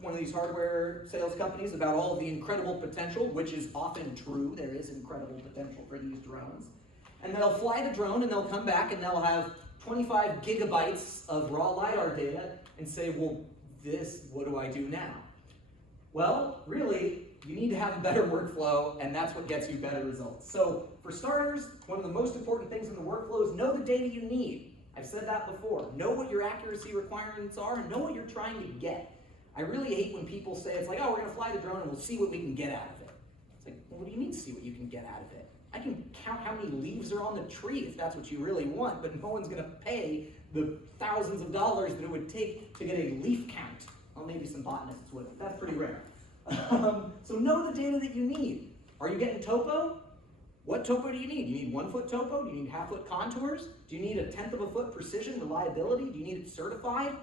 one of these hardware sales companies about all of the incredible potential, which is often true. There is incredible potential for these drones. And they'll fly the drone and they'll come back and they'll have 25 gigabytes of raw LiDAR data and say, well, what do I do now? Well, really, you need to have a better workflow, and that's what gets you better results. So for starters, one of the most important things in the workflow is know the data you need. I've said that before. Know what your accuracy requirements are and know what you're trying to get. I really hate when people say, it's like, oh, we're gonna fly the drone and we'll see what we can get out of it. It's like, well, what do you mean see what you can get out of it? I can count how many leaves are on the tree if that's what you really want, but no one's gonna pay the thousands of dollars that it would take to get a leaf count. Well, maybe some botanists would, that's pretty rare. So know the data that you need. Are you getting topo? What topo do you need? Do you need 1 foot topo? Do you need half-foot contours? Do you need a 1/10 of a foot precision reliability? Do you need it certified?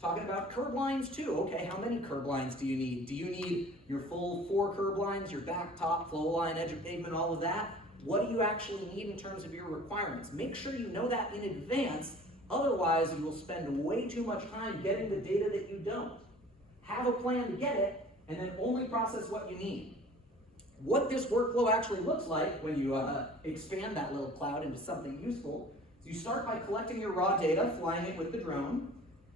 Talking about curb lines too. Okay, how many curb lines do you need? Do you need your full 4 curb lines, your back, top, flow line, edge of pavement, all of that? What do you actually need in terms of your requirements? Make sure you know that in advance, otherwise you will spend way too much time getting the data that you don't. Have a plan to get it, and then only process what you need. What this workflow actually looks like when you expand that little cloud into something useful, is you start by collecting your raw data, flying it with the drone,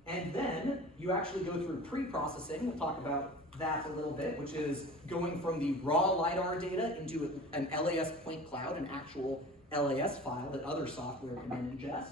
and then you actually go through pre-processing. We'll talk about that a little bit, which is going from the raw LiDAR data into an LAS point cloud, an actual LAS file that other software can then ingest.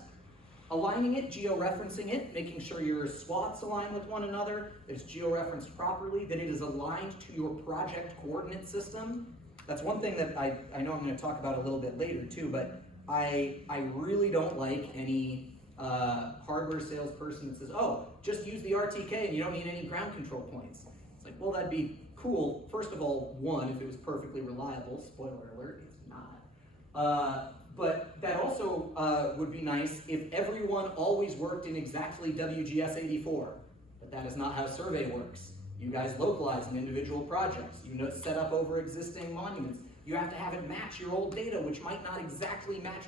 Aligning it, georeferencing it, making sure your swaths align with one another, that it's georeferenced properly, that it is aligned to your project coordinate system. That's one thing that I know I'm going to talk about a little bit later too, but I really don't like any hardware salesperson that says, oh, just use the RTK and you don't need any ground control points. It's like, well, that'd be cool. First of all, one, if it was perfectly reliable, spoiler alert, it's not. But that also would be nice if everyone always worked in exactly WGS 84. But that is not how survey works. You guys localize in individual projects. You set up over existing monuments. You have to have it match your old data, which might not exactly match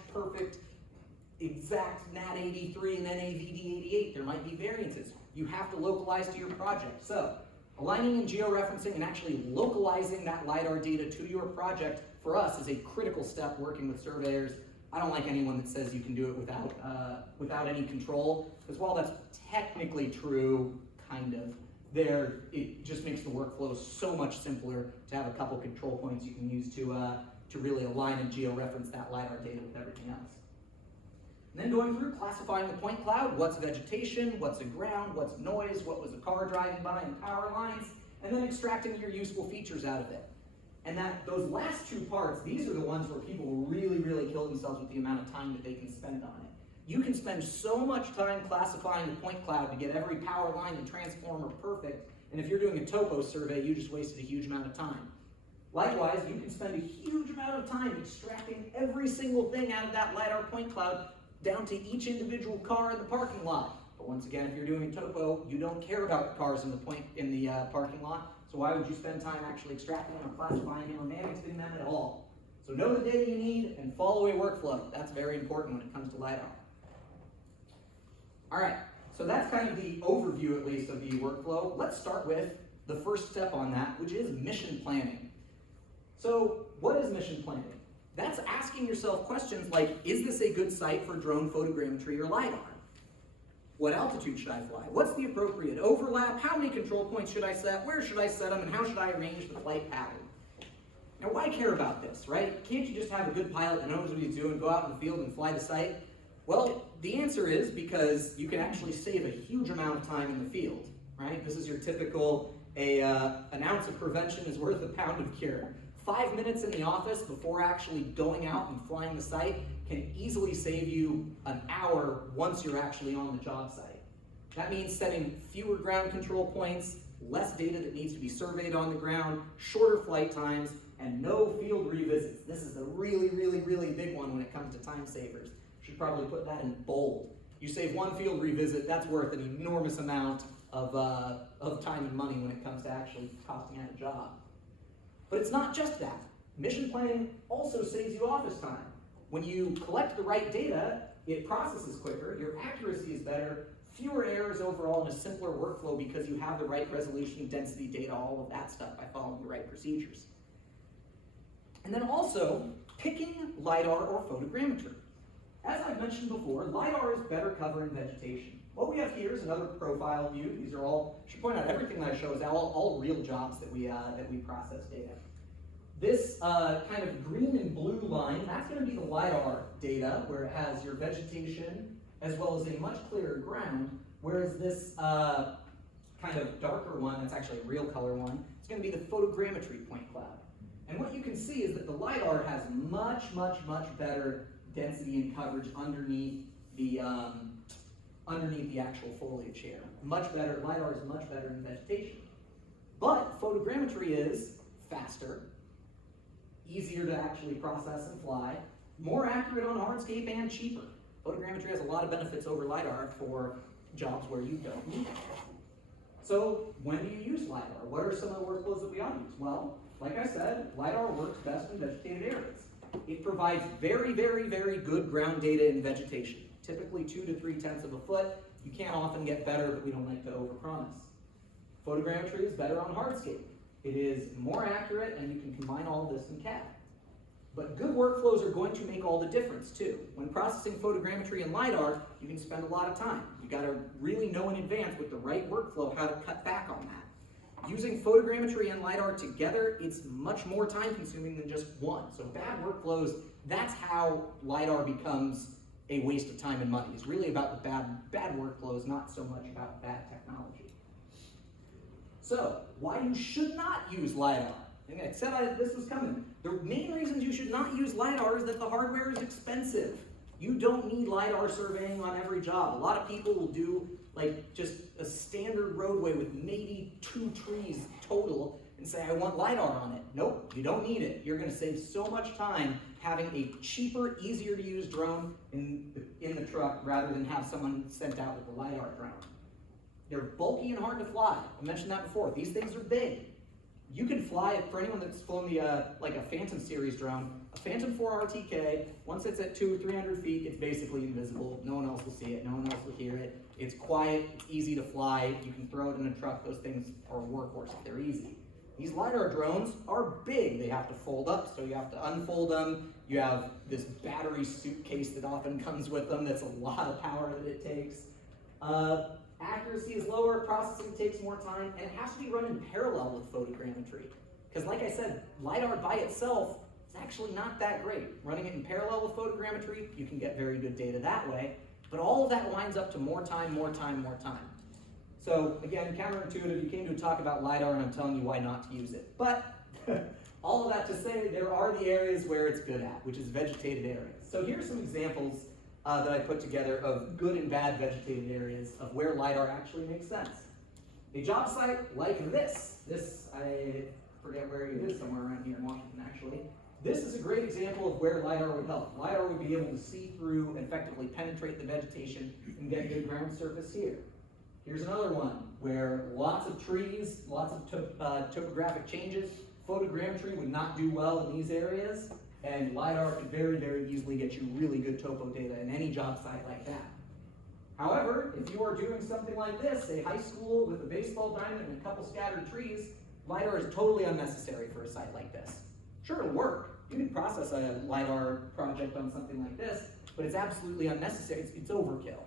exact NAT 83 and then AVD 88. There might be variances. You have to localize to your project. So aligning and georeferencing and actually localizing that LiDAR data to your project for us is a critical step working with surveyors. I don't like anyone that says you can do it without any control, because while that's technically true, kind of, it just makes the workflow so much simpler to have a couple control points you can use to really align and georeference that LiDAR data with everything else. And then going through classifying the point cloud, what's vegetation, what's a ground, what's noise, what was a car driving by and power lines, and then extracting your useful features out of it. And those last two parts, these are the ones where people really, really kill themselves with the amount of time that they can spend on it. You can spend so much time classifying the point cloud to get every power line and transformer perfect, and if you're doing a topo survey, you just wasted a huge amount of time. Likewise, you can spend a huge amount of time extracting every single thing out of that LiDAR point cloud down to each individual car in the parking lot. But once again, if you're doing a topo, you don't care about the cars in the parking lot, so why would you spend time actually extracting them or classifying them or managing them at all? So know the data you need and follow a workflow. That's very important when it comes to LiDAR. All right, so that's kind of the overview, at least, of the workflow. Let's start with the first step on that, which is mission planning. So what is mission planning? That's asking yourself questions like, is this a good site for drone photogrammetry or LiDAR? What altitude should I fly? What's the appropriate overlap? How many control points should I set? Where should I set them? And how should I arrange the flight pattern? Now, why care about this, right? Can't you just have a good pilot that knows what he's doing, go out in the field and fly the site? Well, the answer is because you can actually save a huge amount of time in the field, right? This is your typical, an ounce of prevention is worth a pound of cure. 5 minutes in the office before actually going out and flying the site can easily save you an hour once you're actually on the job site. That means setting fewer ground control points, less data that needs to be surveyed on the ground, shorter flight times, and no field revisits. This is a really, really, really big one when it comes to time savers. Should probably put that in bold. You save one field revisit, that's worth an enormous amount of time and money when it comes to actually costing out a job. But it's not just that. Mission planning also saves you office time. When you collect the right data, it processes quicker, your accuracy is better, fewer errors overall, and a simpler workflow because you have the right resolution, density data, all of that stuff by following the right procedures. And then also, picking LiDAR or photogrammetry. As I've mentioned before, LiDAR is better covering vegetation. What we have here is another profile view. These are all, I should point out, everything that I show is all real jobs that we process data. This kind of green and blue line, that's going to be the LiDAR data, where it has your vegetation as well as a much clearer ground, whereas this kind of darker one, that's actually a real color one, it's going to be the photogrammetry point cloud. And what you can see is that the LiDAR has much, much, much better density and coverage underneath the actual foliage here. Much better, LiDAR is much better in vegetation. But photogrammetry is faster, easier to actually process and fly, more accurate on hardscape, and cheaper. Photogrammetry has a lot of benefits over LiDAR for jobs where you don't need it. So when do you use LiDAR? What are some of the workflows that we ought to use? Well, like I said, LiDAR works best in vegetated areas. It provides very, very, very good ground data in vegetation, typically 2 to 3/10 of a foot. You can't often get better, but we don't like to overpromise. Photogrammetry is better on hardscape. It is more accurate, and you can combine all of this in CAD. But good workflows are going to make all the difference too. When processing photogrammetry and LiDAR, you can spend a lot of time. You gotta really know in advance with the right workflow how to cut back on that. Using photogrammetry and LiDAR together, it's much more time consuming than just one. So bad workflows, that's how LiDAR becomes a waste of time and money. It's really about the bad workflows, not so much about bad technology. So, why you should not use LiDAR? And I said this was coming. The main reasons you should not use LiDAR is that the hardware is expensive. You don't need LiDAR surveying on every job. A lot of people will do like just a standard roadway with maybe 2 trees total and say, I want LiDAR on it. Nope, you don't need it. You're gonna save so much time having a cheaper, easier to use drone in the truck rather than have someone sent out with a LiDAR drone. They're bulky and hard to fly. I mentioned that before. These things are big. You can fly, for anyone that's flown the like a Phantom series drone, a Phantom 4 RTK, once it's at 200-300 feet, it's basically invisible. No one else will see it, no one else will hear it. It's quiet, it's easy to fly, you can throw it in a truck, those things are a workhorse, they're easy. These LiDAR drones are big. They have to fold up, so you have to unfold them. You have this battery suitcase that often comes with them. That's a lot of power that it takes. Accuracy is lower, processing takes more time, and it has to be run in parallel with photogrammetry. Because like I said, LiDAR by itself is actually not that great. Running it in parallel with photogrammetry, you can get very good data that way, but all of that winds up to more time, more time, more time. So again, counterintuitive, you came to talk about LiDAR and I'm telling you why not to use it. But all of that to say, there are the areas where it's good at, which is vegetated areas. So here's some examples that I put together of good and bad vegetated areas of where LiDAR actually makes sense. A job site like this, I forget where it is, somewhere around here in Washington actually. This is a great example of where LiDAR would help. LiDAR would be able to see through and effectively penetrate the vegetation and get good ground surface here. Here's another one where lots of trees, lots of topographic changes. Photogrammetry would not do well in these areas, and LiDAR could very, very easily get you really good topo data in any job site like that. However, if you are doing something like this, a high school with a baseball diamond and a couple scattered trees, LiDAR is totally unnecessary for a site like this. Sure, it'll work. You can process a LiDAR project on something like this, but it's absolutely unnecessary. It's overkill.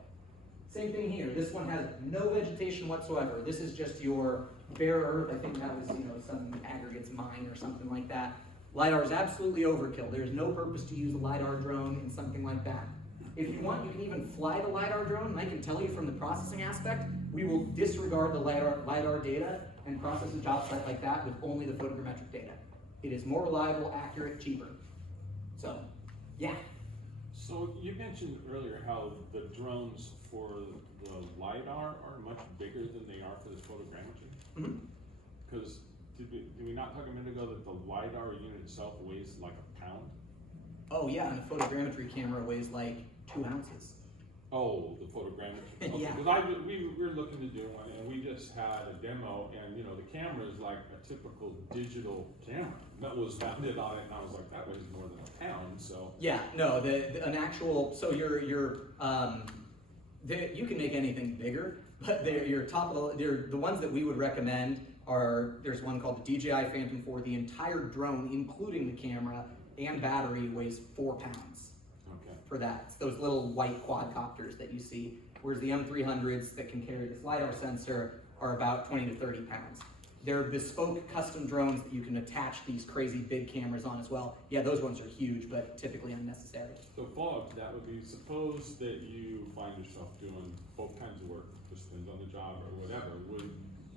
Same thing here. This one has no vegetation whatsoever. This is just your bare earth. I think that was, some aggregates mine or something like that. LiDAR is absolutely overkill. There's no purpose to use a LiDAR drone in something like that. If you want, you can even fly the LiDAR drone, and I can tell you from the processing aspect, we will disregard the LiDAR data and process a job site like that with only the photogrammetric data. It is more reliable, accurate, cheaper. So, yeah. So you mentioned earlier how the drones for the LiDAR are much bigger than they are for this photogrammetry? Because did we not talk a minute ago that the LiDAR unit itself weighs like a pound? Oh yeah, and a photogrammetry camera weighs like 2 ounces. Oh, the photogrammetry. Okay. Yeah. Because we were looking to do one, and we just had a demo, and the camera is like a typical digital camera that was mounted on it, and I was like, that weighs more than a pound. So yeah, no, an actual. So you can make anything bigger, but the ones that we would recommend are, there's one called the DJI Phantom 4. The entire drone, including the camera and battery, weighs 4 pounds. okay. For that. It's those little white quadcopters that you see, whereas the M300s that can carry this LiDAR sensor are about 20 to 30 pounds. They're bespoke custom drones that you can attach these crazy big cameras on as well. Yeah, those ones are huge, but typically unnecessary. So follow-up to that would be, suppose that you find yourself doing both kinds of work, just depends on the job or whatever.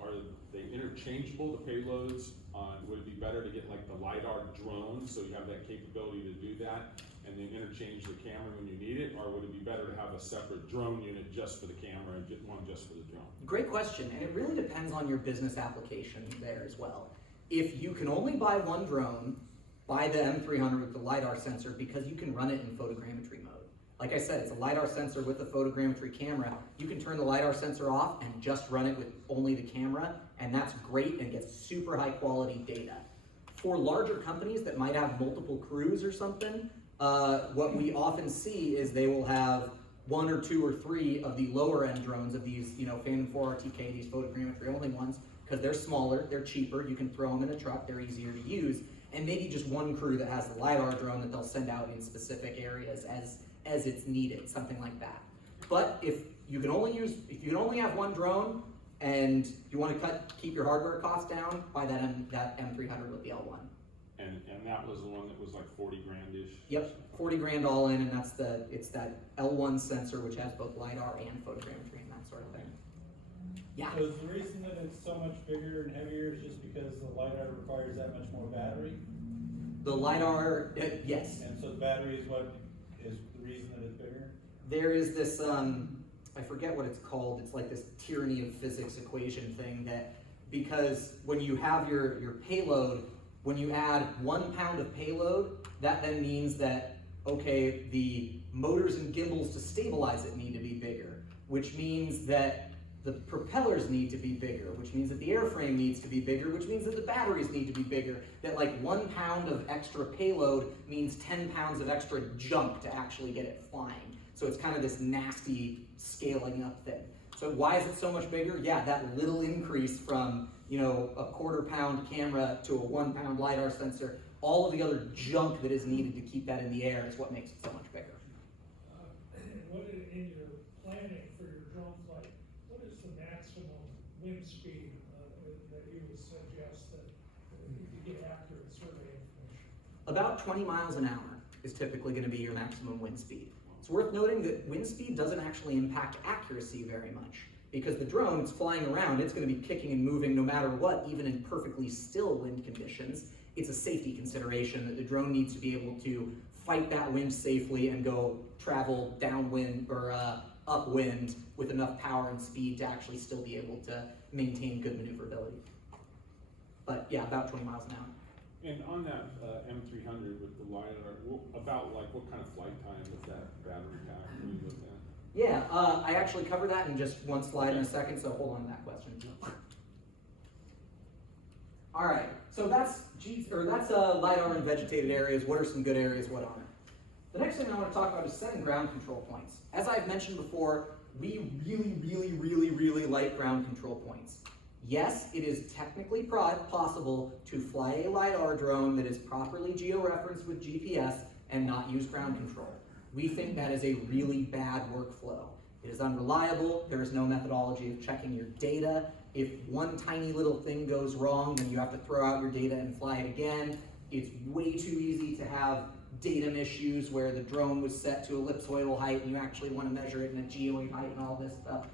Are they interchangeable, the payloads? Would it be better to get like the LiDAR drone so you have that capability to do that and then interchange the camera when you need it? Or would it be better to have a separate drone unit just for the camera and one just for the drone? Great question, and it really depends on your business application there as well. If you can only buy one drone, buy the M300 with the LiDAR sensor because you can run it in photogrammetry mode. Like I said, it's a LiDAR sensor with a photogrammetry camera. You can turn the LiDAR sensor off and just run it with only the camera, and that's great and gets super high quality data. For larger companies that might have multiple crews or something, what we often see is they will have 1 or 2 or 3 of the lower end drones of these, Phantom 4 RTK, these photogrammetry only ones, because they're smaller, they're cheaper, you can throw them in a truck, they're easier to use, and maybe just one crew that has the LiDAR drone that they'll send out in specific areas as it's needed, something like that. But if you can only have one drone and you want to keep your hardware costs down, buy that M300 with the L1. And that was the one that was like 40 grand-ish? Yep, 40 grand all in, and it's that L1 sensor which has both LiDAR and photogrammetry and that sort of thing. Yeah. So is the reason that it's so much bigger and heavier is just because the LiDAR requires that much more battery? The LiDAR, yes. And so the battery is what is the reason that it's bigger? There is this, I forget what it's called, it's like this tyranny of physics equation thing that, because when you have your payload, when you add 1 pound of payload, that then means that, okay, the motors and gimbals to stabilize it need to be bigger, which means that the propellers need to be bigger, which means that the airframe needs to be bigger, which means that the batteries need to be bigger, that like 1 pound of extra payload means 10 pounds of extra junk to actually get it flying. So it's kind of this nasty scaling up thing. So why is it so much bigger? Yeah, that little increase from, a 1/4 pound camera to a 1 pound LiDAR sensor, all of the other junk that is needed to keep that in the air is what makes it so much bigger. What in your planning for your drone flight, what is the maximum wind speed that you would suggest that you could get accurate survey information? About 20 miles an hour is typically going to be your maximum wind speed. It's worth noting that wind speed doesn't actually impact accuracy very much, because the drone, it's flying around, it's going to be kicking and moving no matter what, even in perfectly still wind conditions. It's a safety consideration that the drone needs to be able to fight that wind safely and go travel downwind or upwind with enough power and speed to actually still be able to maintain good maneuverability. But yeah, about 20 miles an hour. And on that M300 with the LiDAR, about like what kind of flight time is that battery pack we looked at? Yeah, I actually cover that in just one slide in a second, so hold on to that question. All right, so that's LiDAR in vegetated areas. What are some good areas, what aren't? The next thing I want to talk about is setting ground control points. As I've mentioned before, we really like ground control points. Yes, it is technically possible to fly a LiDAR drone that is properly georeferenced with GPS and not use ground control. We think that is a really bad workflow. It is unreliable, there is no methodology of checking your data. If one tiny little thing goes wrong, then you have to throw out your data and fly it again. It's way too easy to have datum issues where the drone was set to ellipsoidal height and you actually want to measure it in a geoid height and all this stuff.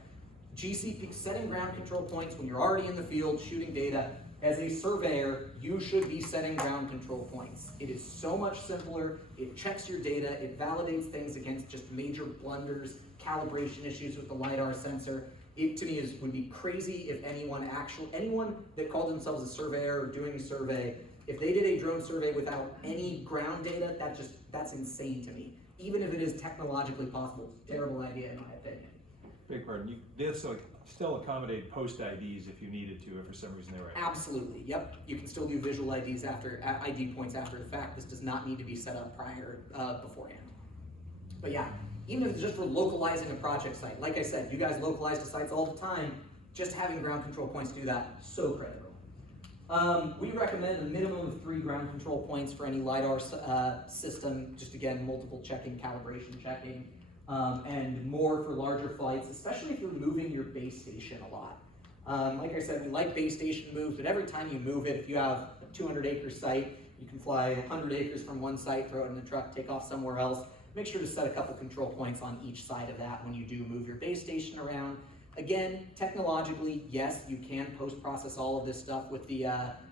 GCP, setting ground control points when you're already in the field shooting data, as a surveyor, you should be setting ground control points. It is so much simpler, it checks your data, it validates things against just major blunders, calibration issues with the LiDAR sensor. It, to me, would be crazy if anyone that called themselves a surveyor or doing a survey, if they did a drone survey without any ground data, that's insane to me. Even if it is technologically possible, it's a terrible idea in my opinion. Beg pardon, this still accommodate post IDs if you needed to, if for some reason they were. Absolutely, yep. You can still do visual IDs ID points after the fact. This does not need to be set up beforehand. But yeah, even if it's just for localizing a project site, like I said, you guys localize to sites all the time, just having ground control points to do that, so critical. We recommend a minimum of 3 ground control points for any LiDAR system, just again, multiple checking, calibration checking. And more for larger flights, especially if you're moving your base station a lot. Like I said, we like base station moves, but every time you move it, if you have a 200-acre site, you can fly 100 acres from one site, throw it in the truck, take off somewhere else. Make sure to set a couple control points on each side of that when you do move your base station around. Again, technologically, yes, you can post-process all of this stuff with the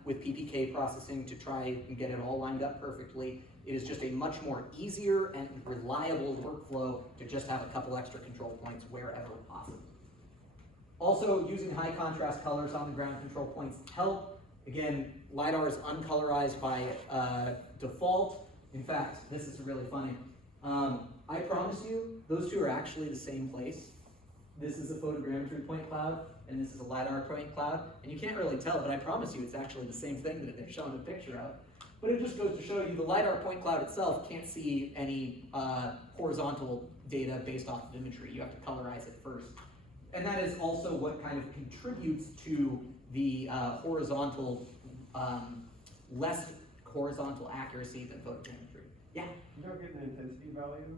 with PPK processing to try and get it all lined up perfectly. It is just a much more easier and reliable workflow to just have a couple extra control points wherever possible. Also, using high contrast colors on the ground control points help. Again, LiDAR is uncolorized by default. In fact, this is really funny. I promise you, those two are actually the same place. This is a photogrammetry point cloud, and this is a LiDAR point cloud. And you can't really tell, but I promise you it's actually the same thing that they're showing a picture of. But it just goes to show you the LiDAR point cloud itself can't see any horizontal data based off of imagery. You have to colorize it first. And that is also what kind of contributes to the less horizontal accuracy than photogrammetry. Yeah? You don't get an intensity value?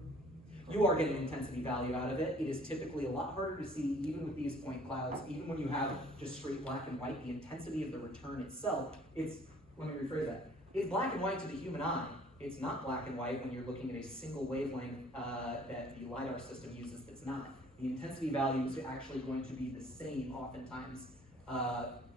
You are getting intensity value out of it. It is typically a lot harder to see even with these point clouds, even when you have just straight black and white, the intensity of the return itself, let me rephrase that. It's black and white to the human eye. It's not black and white when you're looking at a single wavelength that the LiDAR system uses that's not. The intensity value is actually going to be the same oftentimes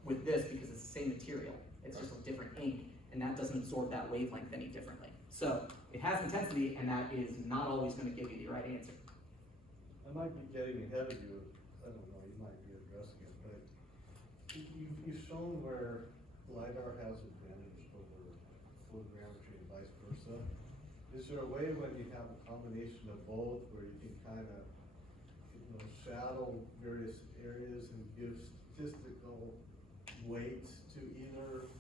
with this because it's the same material. It's just a different ink, and that doesn't absorb that wavelength any differently. So it has intensity, and that is not always going to give you the right answer. I might be getting ahead of you. I don't know, you might be addressing it, but you've shown where LiDAR has advantage over photogrammetry and vice versa. Is there a way when you have a combination of both where you can kind of shadow various areas and give statistical weights to either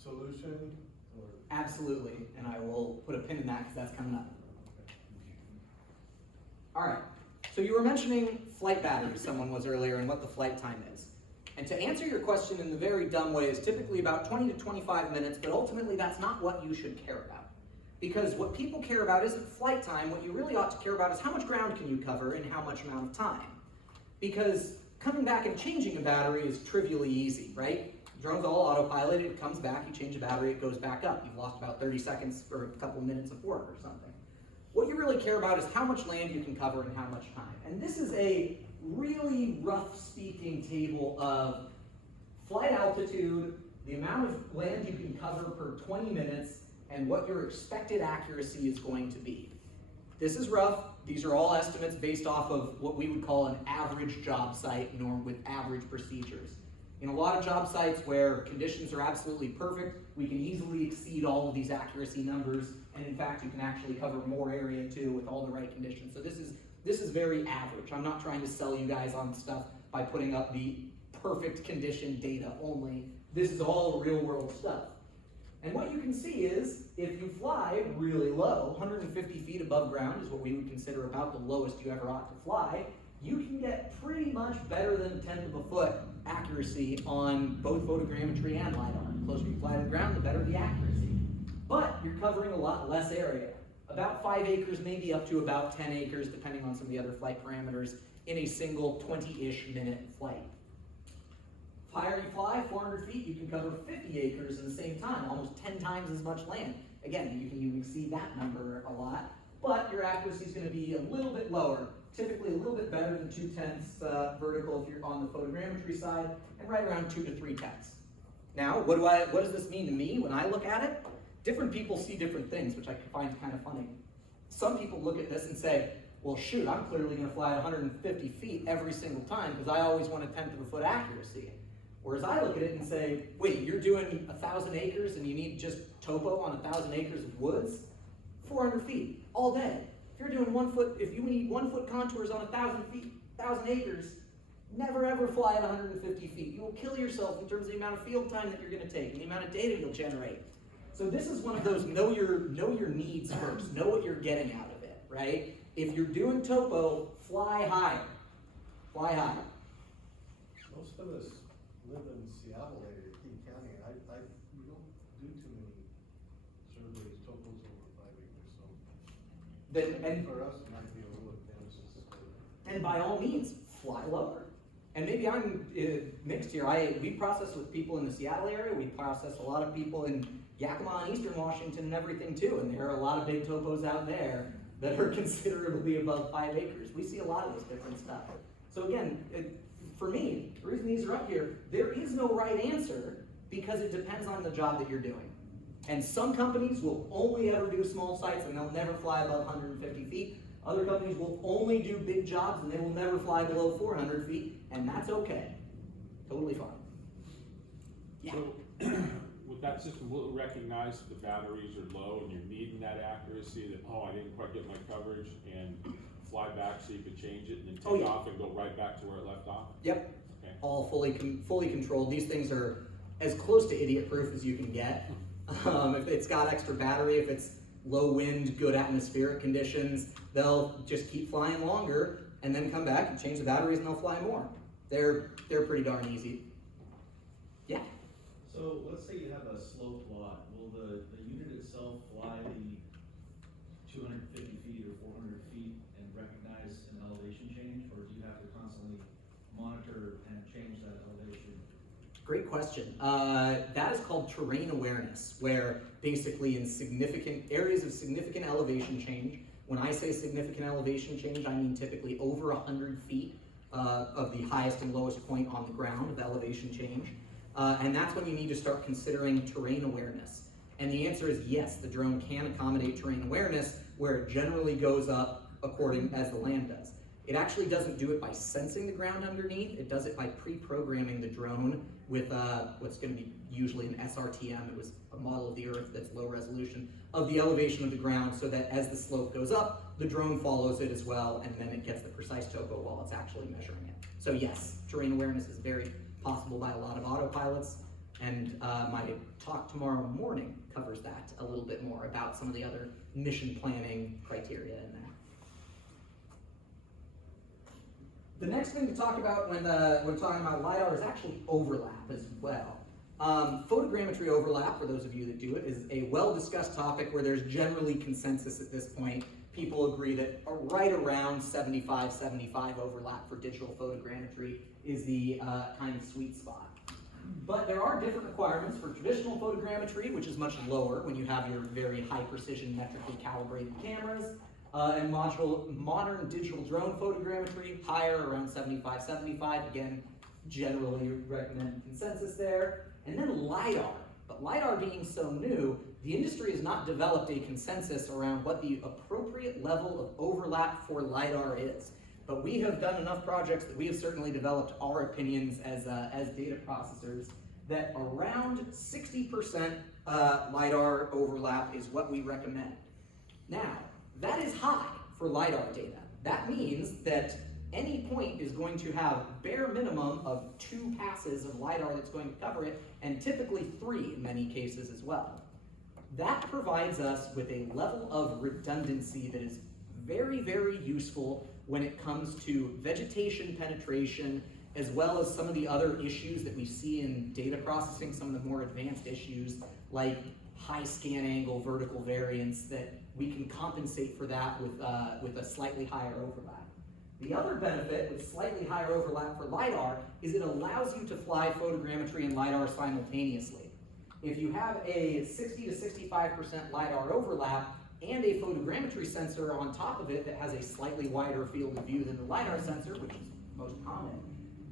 solution? Or? Absolutely, and I will put a pin in that because that's coming up. All right, so you were mentioning flight batteries, someone was earlier, and what the flight time is. And to answer your question in the very dumb way is typically about 20 to 25 minutes, but ultimately that's not what you should care about. Because what people care about isn't flight time, what you really ought to care about is how much ground can you cover in how much amount of time. Because coming back and changing a battery is trivially easy, right? The drone's all autopiloted, it comes back, you change the battery, it goes back up. You've lost about 30 seconds or a couple minutes of work or something. What you really care about is how much land you can cover in how much time. And this is a really rough speaking table of flight altitude, the amount of land you can cover per 20 minutes, and what your expected accuracy is going to be. This is rough. These are all estimates based off of what we would call an average job site norm with average procedures. In a lot of job sites where conditions are absolutely perfect, we can easily exceed all of these accuracy numbers, and in fact, you can actually cover more area too with all the right conditions. So this is very average. I'm not trying to sell you guys on stuff by putting up the perfect condition data only. This is all real world stuff. And what you can see is, if you fly really low, 150 feet above ground is what we would consider about the lowest you ever ought to fly, you can get pretty much better than a tenth of a foot accuracy on both photogrammetry and LiDAR. The closer you fly to the ground, the better the accuracy. But you're covering a lot less area. About 5 acres, maybe up to about 10 acres, depending on some of the other flight parameters, in a single 20-ish minute flight. Higher you fly, 400 feet, you can cover 50 acres in the same time, almost 10 times as much land. Again, you can see that number a lot, but your accuracy is going to be a little bit lower, typically a little bit better than 2/10 vertical if you're on the photogrammetry side, and right around 2 to 3/10. Now, what does this mean to me when I look at it? Different people see different things, which I find kind of funny. Some people look at this and say, well, shoot, I'm clearly going to fly at 150 feet every single time because I always want a tenth of a foot accuracy. Whereas I look at it and say, wait, you're doing 1,000 acres and you need just topo on 1,000 acres of woods? 400 feet, all day. If you're doing 1 foot, if you need 1 foot contours on 1,000 feet, 1,000 acres, never ever fly at 150 feet. You will kill yourself in terms of the amount of field time that you're going to take and the amount of data you'll generate. So this is one of those know your needs first, know what you're getting out of it, right? If you're doing topo, fly higher. Fly higher. Most of us live in Seattle area, King County, and we don't do too many surveys, topos over 5 acres, so. And for us, it might be a little advanced. And by all means, fly lower. And maybe I'm mixed here. We process with people in the Seattle area. We process a lot of people in Yakima and Eastern Washington and everything too. And there are a lot of big topos out there that are considerably above 5 acres. We see a lot of this different stuff. So again, for me, the reason these are up here, there is no right answer because it depends on the job that you're doing. And some companies will only ever do small sites and they'll never fly above 150 feet. Other companies will only do big jobs and they will never fly below 400 feet, and that's okay. Totally fine. Yeah. So, with that system, will it recognize that the batteries are low and you're needing that accuracy, that, oh, I didn't quite get my coverage, and fly back so you could change it and then take off and go right back to where it left off? Yep. Okay. All fully controlled. These things are as close to idiot-proof as you can get. If it's got extra battery, if it's low wind, good atmospheric conditions, they'll just keep flying longer and then come back and change the batteries and they'll fly more. They're pretty darn easy. Yeah. So let's say you have a sloped lot. Will the unit itself fly the 250 feet or 400 feet and recognize an elevation change, or do you have to constantly monitor and change that elevation? Great question. That is called terrain awareness, where basically in significant areas of significant elevation change, when I say significant elevation change, I mean typically over 100 feet of the highest and lowest point on the ground of elevation change. And that's when you need to start considering terrain awareness. And the answer is yes, the drone can accommodate terrain awareness where it generally goes up according as the land does. It actually doesn't do it by sensing the ground underneath, it does it by pre-programming the drone with what's going to be usually an SRTM. It was a model of the Earth that's low resolution, of the elevation of the ground, so that as the slope goes up, the drone follows it as well, and then it gets the precise topo while it's actually measuring it. So yes, terrain awareness is very possible by a lot of autopilots, and my talk tomorrow morning covers that a little bit more about some of the other mission planning criteria in there. The next thing to talk about when we're talking about LiDAR is actually overlap as well. Photogrammetry overlap, for those of you that do it, is a well-discussed topic where there's generally consensus at this point. People agree that right around 75 overlap for digital photogrammetry is the kind of sweet spot. But there are different requirements for traditional photogrammetry, which is much lower when you have your very high precision metrically calibrated cameras. And modern digital drone photogrammetry, higher, around 75. Again, generally recommend consensus there. And then LiDAR. But LiDAR being so new, the industry has not developed a consensus around what the appropriate level of overlap for LiDAR is. But we have done enough projects that we have certainly developed our opinions as data processors that around 60% LiDAR overlap is what we recommend. Now, that is high for LiDAR data. That means that any point is going to have bare minimum of 2 passes of LiDAR that's going to cover it, and typically 3 in many cases as well. That provides us with a level of redundancy that is very, very useful when it comes to vegetation penetration, as well as some of the other issues that we see in data processing, some of the more advanced issues like high scan angle, vertical variance, that we can compensate for that with a slightly higher overlap. The other benefit with slightly higher overlap for LiDAR is it allows you to fly photogrammetry and LiDAR simultaneously. If you have a 60 to 65% LiDAR overlap and a photogrammetry sensor on top of it that has a slightly wider field of view than the LiDAR sensor, which is most common,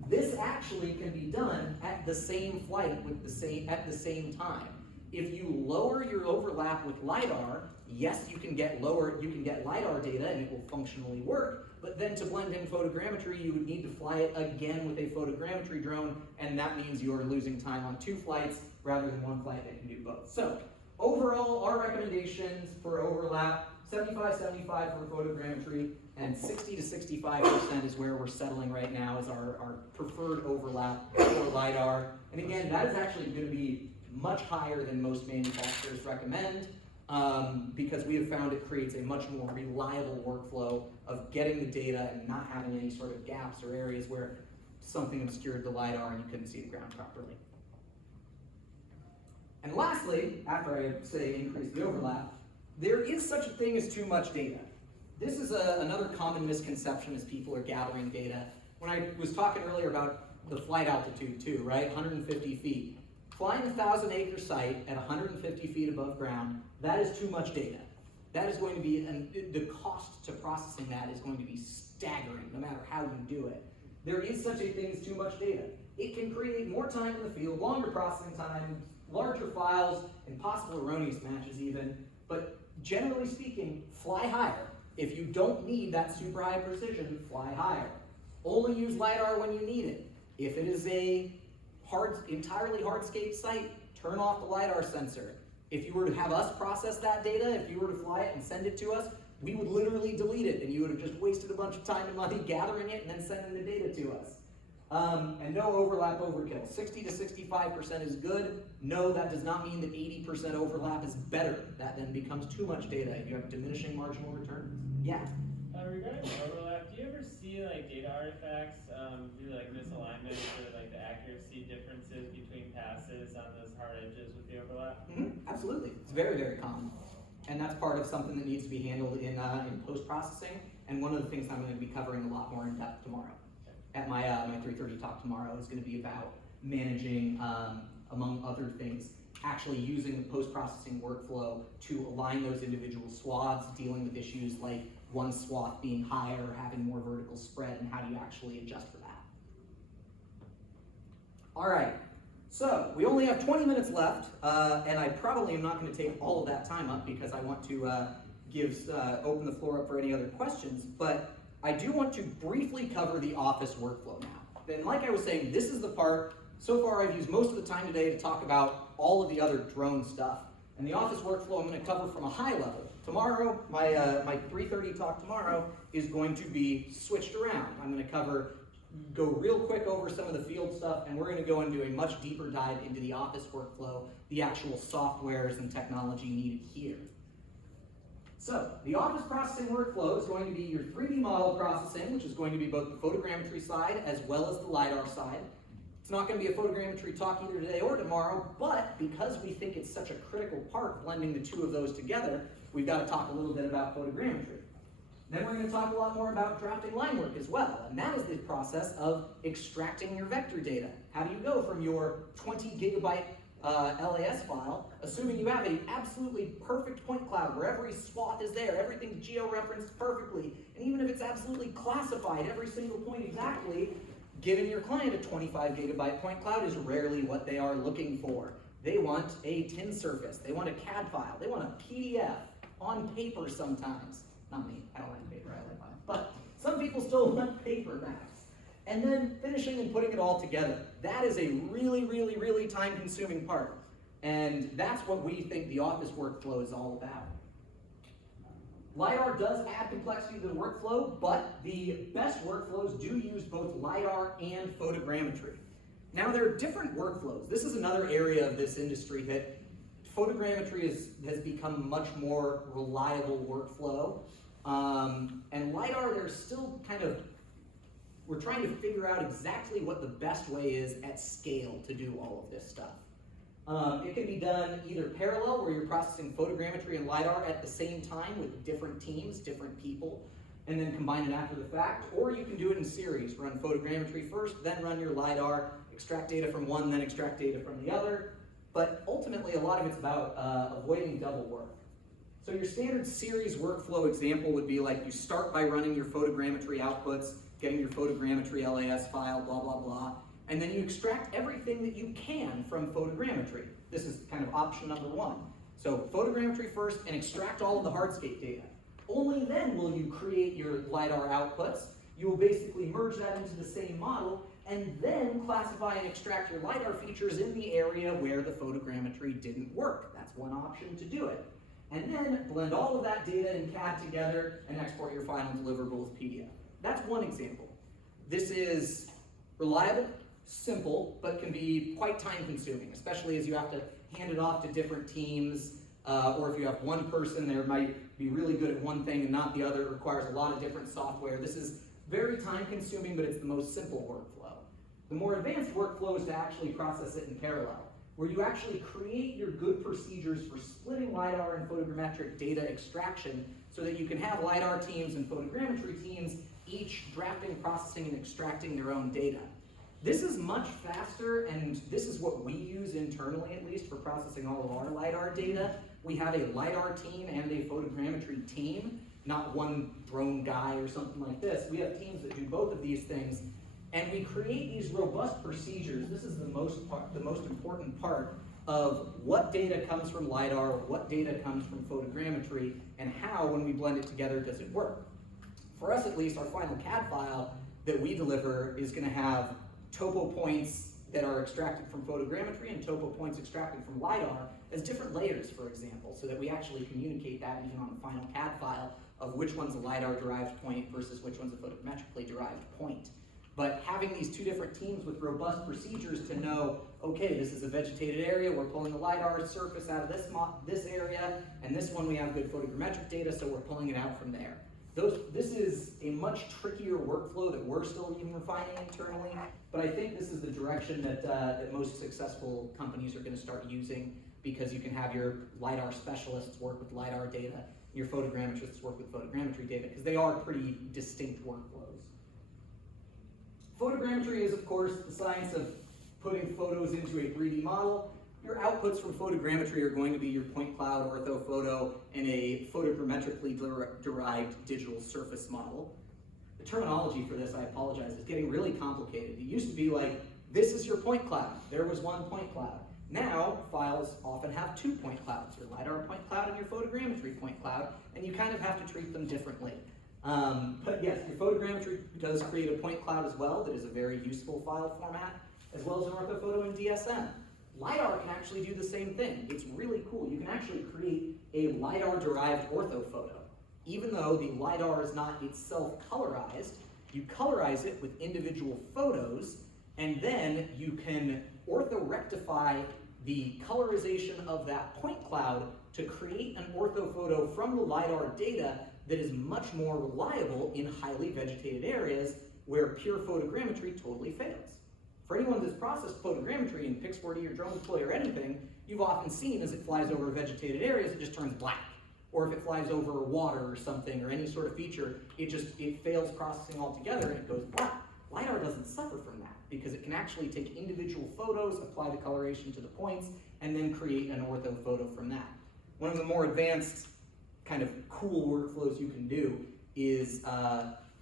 this actually can be done at the same flight at the same time. If you lower your overlap with LiDAR, yes, you can get LiDAR data and it will functionally work, but then to blend in photogrammetry, you would need to fly it again with a photogrammetry drone, and that means you are losing time on 2 flights rather than 1 flight that can do both. So, overall, our recommendations for overlap, 75-75 for photogrammetry, and 60 to 65% is where we're settling right now as our preferred overlap for LiDAR. And again, that is actually going to be much higher than most manufacturers recommend, because we have found it creates a much more reliable workflow of getting the data and not having any sort of gaps or areas where something obscured the LiDAR and you couldn't see the ground properly. And lastly, after I say increase the overlap, there is such a thing as too much data. This is another common misconception as people are gathering data. When I was talking earlier about the flight altitude too, right, 150 feet. Flying a 1,000-acre site at 150 feet above ground, that is too much data. That is going to be, and the cost to processing that is going to be staggering, no matter how you do it. There is such a thing as too much data. It can create more time in the field, longer processing time, larger files, and possible erroneous matches even, but generally speaking, fly higher. If you don't need that super high precision, fly higher. Only use LiDAR when you need it. If it is a entirely hardscape site, turn off the LiDAR sensor. If you were to have us process that data, if you were to fly it and send it to us, we would literally delete it, and you would have just wasted a bunch of time and money gathering it and then sending the data to us. And no overlap overkill. 60 to 65% is good. No, that does not mean that 80% overlap is better. That then becomes too much data. You have diminishing marginal returns. Yeah? Regarding overlap, do you ever see like data artifacts due to like misalignment or like the accuracy differences between passes on those hard edges with the overlap? Mm-hmm. Absolutely. It's very, very common. And that's part of something that needs to be handled in post-processing, and one of the things I'm going to be covering a lot more in depth tomorrow. At my 3:30 talk tomorrow is going to be about managing, among other things, actually using the post-processing workflow to align those individual swaths, dealing with issues like one swath being higher, having more vertical spread, and how do you actually adjust for that. All right, so we only have 20 minutes left, and I probably am not going to take all of that time up because I want to open the floor up for any other questions, but I do want to briefly cover the office workflow now. And like I was saying, this is the part, so far I've used most of the time today to talk about all of the other drone stuff. And the office workflow I'm going to cover from a high level. Tomorrow, my 3:30 talk tomorrow is going to be switched around. I'm going to go real quick over some of the field stuff, and we're going to go and do a much deeper dive into the office workflow, the actual softwares and technology needed here. So, the office processing workflow is going to be your 3D model processing, which is going to be both the photogrammetry side as well as the LiDAR side. It's not going to be a photogrammetry talk either today or tomorrow, but because we think it's such a critical part, blending the two of those together, we've got to talk a little bit about photogrammetry. Then we're going to talk a lot more about drafting line work as well, and that is the process of extracting your vector data. How do you go from your 20 gigabyte LAS file, assuming you have an absolutely perfect point cloud where every swath is there, everything's georeferenced perfectly, and even if it's absolutely classified, every single point exactly, giving your client a 25 gigabyte point cloud is rarely what they are looking for. They want a tin surface. They want a CAD file. They want a PDF on paper sometimes. Not me, I don't like paper, I like files. But some people still want paper maps. And then finishing and putting it all together. That is a really, really, really time-consuming part. And that's what we think the office workflow is all about. LiDAR does add complexity to the workflow, but the best workflows do use both LiDAR and photogrammetry. Now there are different workflows. This is another area of this industry that photogrammetry has become much more reliable workflow. And LiDAR, there's still we're trying to figure out exactly what the best way is at scale to do all of this stuff. It can be done either parallel, where you're processing photogrammetry and LiDAR at the same time with different teams, different people, and then combine it after the fact, or you can do it in series. Run photogrammetry first, then run your LiDAR, extract data from one, then extract data from the other. But ultimately, a lot of it's about avoiding double work. So your standard series workflow example would be like you start by running your photogrammetry outputs, getting your photogrammetry LAS file, blah, blah, blah, and then you extract everything that you can from photogrammetry. This is kind of option number one. So photogrammetry first and extract all of the hardscape data. Only then will you create your LiDAR outputs. You will basically merge that into the same model and then classify and extract your LiDAR features in the area where the photogrammetry didn't work. That's one option to do it. And then blend all of that data in CAD together and export your final deliverable as PDF. That's one example. This is reliable, simple, but can be quite time consuming, especially as you have to hand it off to different teams, or if you have one person that might be really good at one thing and not the other. It requires a lot of different software. This is very time consuming, but it's the most simple workflow. The more advanced workflow is to actually process it in parallel, where you actually create your good procedures for splitting LiDAR and photogrammetric data extraction so that you can have LiDAR teams and photogrammetry teams each drafting, processing, and extracting their own data. This is much faster, and this is what we use internally, at least, for processing all of our LiDAR data. We have a LiDAR team and a photogrammetry team, not one drone guy or something like this. We have teams that do both of these things, and we create these robust procedures. This is the most important part of what data comes from LiDAR, what data comes from photogrammetry, and how, when we blend it together, does it work. For us, at least, our final CAD file that we deliver is going to have topo points that are extracted from photogrammetry and topo points extracted from LiDAR as different layers, for example, so that we actually communicate that even on the final CAD file of which one's a LiDAR-derived point versus which one's a photogrammetrically derived point. But having these two different teams with robust procedures to know, okay, this is a vegetated area, we're pulling the LiDAR surface out of this area, and this one we have good photogrammetric data, so we're pulling it out from there. This is a much trickier workflow that we're still even refining internally, but I think this is the direction that most successful companies are going to start using, because you can have your LiDAR specialists work with LiDAR data, your photogrammetrists work with photogrammetry data, because they are pretty distinct workflows. Photogrammetry is, of course, the science of putting photos into a 3D model. Your outputs from photogrammetry are going to be your point cloud, orthophoto, and a photogrammetrically derived digital surface model. The terminology for this, I apologize, is getting really complicated. It used to be like, this is your point cloud. There was one point cloud. Now, files often have 2 point clouds, your LiDAR point cloud and your photogrammetry point cloud, and you kind of have to treat them differently. But yes, your photogrammetry does create a point cloud as well that is a very useful file format, as well as an orthophoto and DSM. LiDAR can actually do the same thing. It's really cool. You can actually create a LiDAR-derived orthophoto. Even though the LiDAR is not itself colorized, you colorize it with individual photos, and then you can orthorectify the colorization of that point cloud to create an orthophoto from the LiDAR data that is much more reliable in highly vegetated areas where pure photogrammetry totally fails. For anyone that's processed photogrammetry in Pix4D or drone deploy or anything, you've often seen as it flies over vegetated areas, it just turns black. Or if it flies over water or something or any sort of feature, it fails processing altogether and it goes black. LiDAR doesn't suffer from that because it can actually take individual photos, apply the coloration to the points, and then create an orthophoto from that. One of the more advanced kind of cool workflows you can do is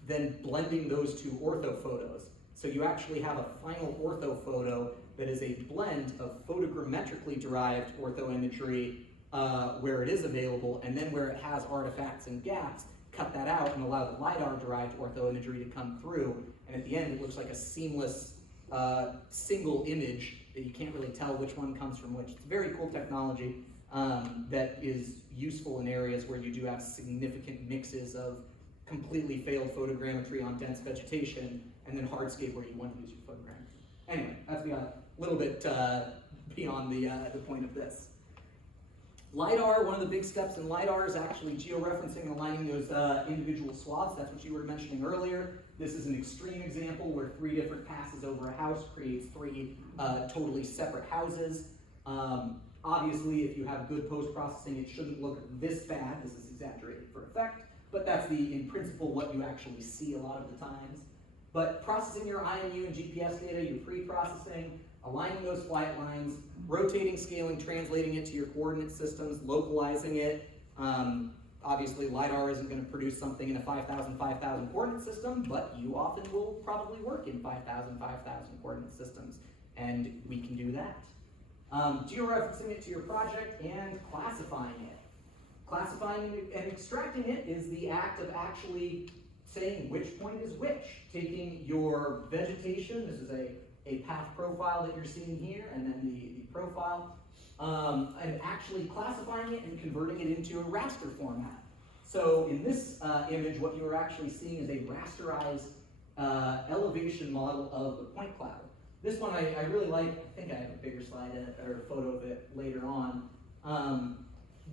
then blending those two orthophotos. So you actually have a final orthophoto that is a blend of photogrammetrically derived orthoimagery where it is available, and then where it has artifacts and gaps, cut that out and allow the LiDAR-derived orthoimagery to come through, and at the end it looks like a seamless single image that you can't really tell which one comes from which. It's very cool technology that is useful in areas where you do have significant mixes of completely failed photogrammetry on dense vegetation, and then hardscape where you want to use your photogrammetry. Anyway, that's a little bit beyond the point of this. LiDAR, one of the big steps in LiDAR is actually georeferencing and aligning those individual swaths. That's what you were mentioning earlier. This is an extreme example where 3 different passes over a house creates 3 totally separate houses. Obviously, if you have good post-processing, it shouldn't look this bad. This is exaggerated for effect, but that's in principle what you actually see a lot of the times. But processing your IMU and GPS data, your pre-processing, aligning those flight lines, rotating, scaling, translating it to your coordinate systems, localizing it. Obviously, LiDAR isn't going to produce something in a 5,000 coordinate system, but you often will probably work in 5,000 coordinate systems, and we can do that. Georeferencing it to your project and classifying it. Classifying and extracting it is the act of actually saying which point is which. Taking your vegetation, this is a path profile that you're seeing here, and then the profile, and actually classifying it and converting it into a raster format. So in this image, what you are actually seeing is a rasterized elevation model of the point cloud. This one I really like. I think I have a bigger slide or a photo of it later on.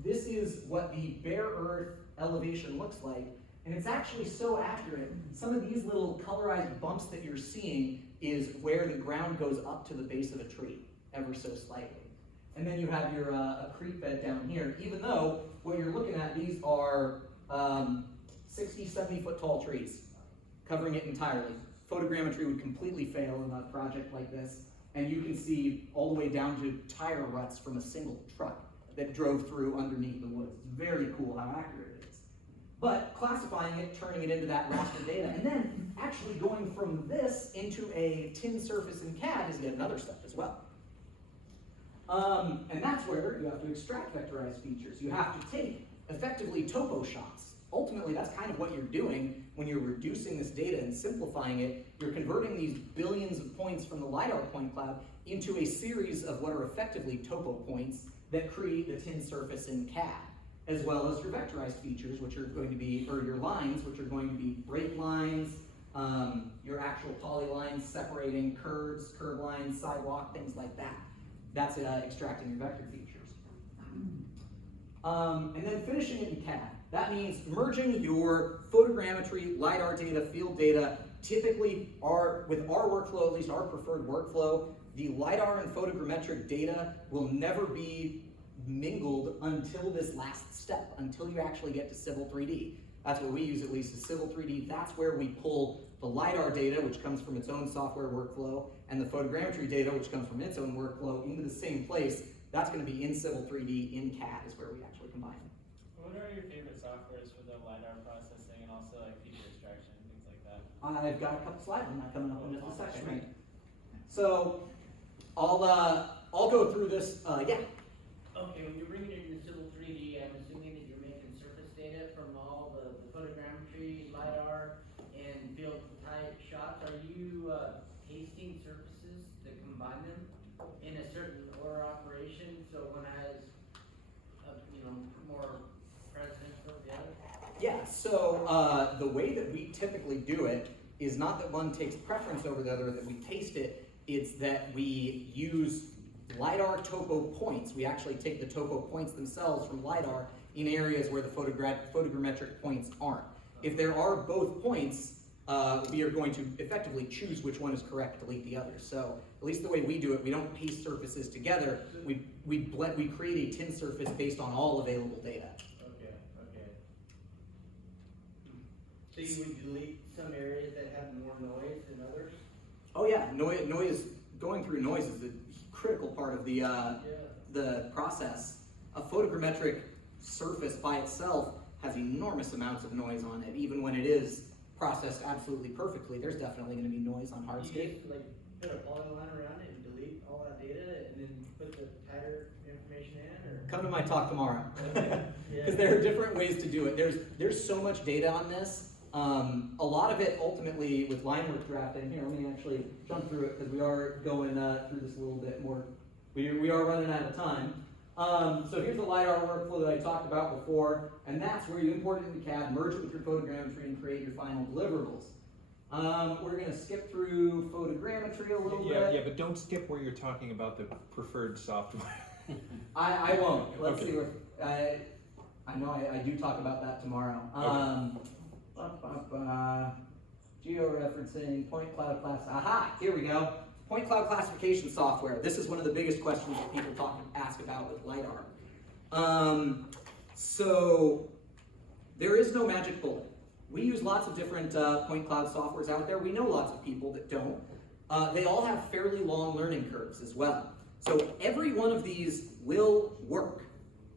This is what the bare earth elevation looks like, and it's actually so accurate. Some of these little colorized bumps that you're seeing is where the ground goes up to the base of a tree, ever so slightly. And then you have your a creek bed down here, even though what you're looking at, these are 60, 70 foot tall trees, covering it entirely. Photogrammetry would completely fail in a project like this, and you can see all the way down to tire ruts from a single truck that drove through underneath the woods. It's very cool how accurate it is. But classifying it, turning it into that raster data, and then actually going from this into a tin surface in CAD is yet another step as well. And that's where you have to extract vectorized features. You have to take, effectively, topo shots. Ultimately, that's kind of what you're doing when you're reducing this data and simplifying it. You're converting these billions of points from the LiDAR point cloud into a series of what are effectively topo points that create the tin surface in CAD, as well as your vectorized features, which are going to be, or your lines, which are going to be break lines, your actual polylines separating curves, curb lines, sidewalk, things like that. That's extracting your vector features. And then finishing it in CAD. That means merging your photogrammetry, LiDAR data, field data. Typically, with our workflow, at least our preferred workflow, the LiDAR and photogrammetric data will never be mingled until this last step, until you actually get to Civil 3D. That's what we use, at least, is Civil 3D. That's where we pull the LiDAR data, which comes from its own software workflow, and the photogrammetry data, which comes from its own workflow, into the same place. That's going to be in Civil 3D. In CAD is where we actually combine them. What are your favorite softwares for the LiDAR processing and also like feature extraction and things like that? I've got a couple slides on that coming up in just a second. Right? So I'll go through this. Yeah. Okay, when you're bringing it into Civil 3D, I'm assuming that you're making surface data from all the photogrammetry, LiDAR, and field type shots. Are you pasting surfaces that combine them in a certain order operation, so one has more precedence over the other? Yeah, so the way that we typically do it is not that one takes preference over the other, that we paste it. It's that we use LiDAR topo points. We actually take the topo points themselves from LiDAR in areas where the photogrammetric points aren't. If there are both points, we are going to effectively choose which one is correct, delete the other. So at least the way we do it, we don't paste surfaces together. We create a tin surface based on all available data. Okay. So you would delete some areas that have more noise than others? Oh yeah, noise. Going through noise is a critical part of the process. A photogrammetric surface by itself has enormous amounts of noise on it, even when it is processed absolutely perfectly. There's definitely going to be noise on hardscape. You just like put a polyline around it and delete all that information in, or? Come to my talk tomorrow. Yeah. Because there are different ways to do it. There's so much data on this. A lot of it ultimately with line work drafting. Here, let me actually jump through it because we are going through this a little bit more. We are running out of time. So here's the LiDAR workflow that I talked about before, and that's where you import it into CAD, merge it with your photogrammetry, and create your final deliverables. We're going to skip through photogrammetry a little bit. Yeah, but don't skip where you're talking about the preferred software. I won't. Let's see. I know I do talk about that tomorrow. Georeferencing, point cloud class. Aha! Here we go. Point cloud classification software. This is one of the biggest questions that people ask about with LiDAR. So there is no magic bullet. We use lots of different point cloud softwares out there. We know lots of people that don't. They all have fairly long learning curves as well. So every one of these will work.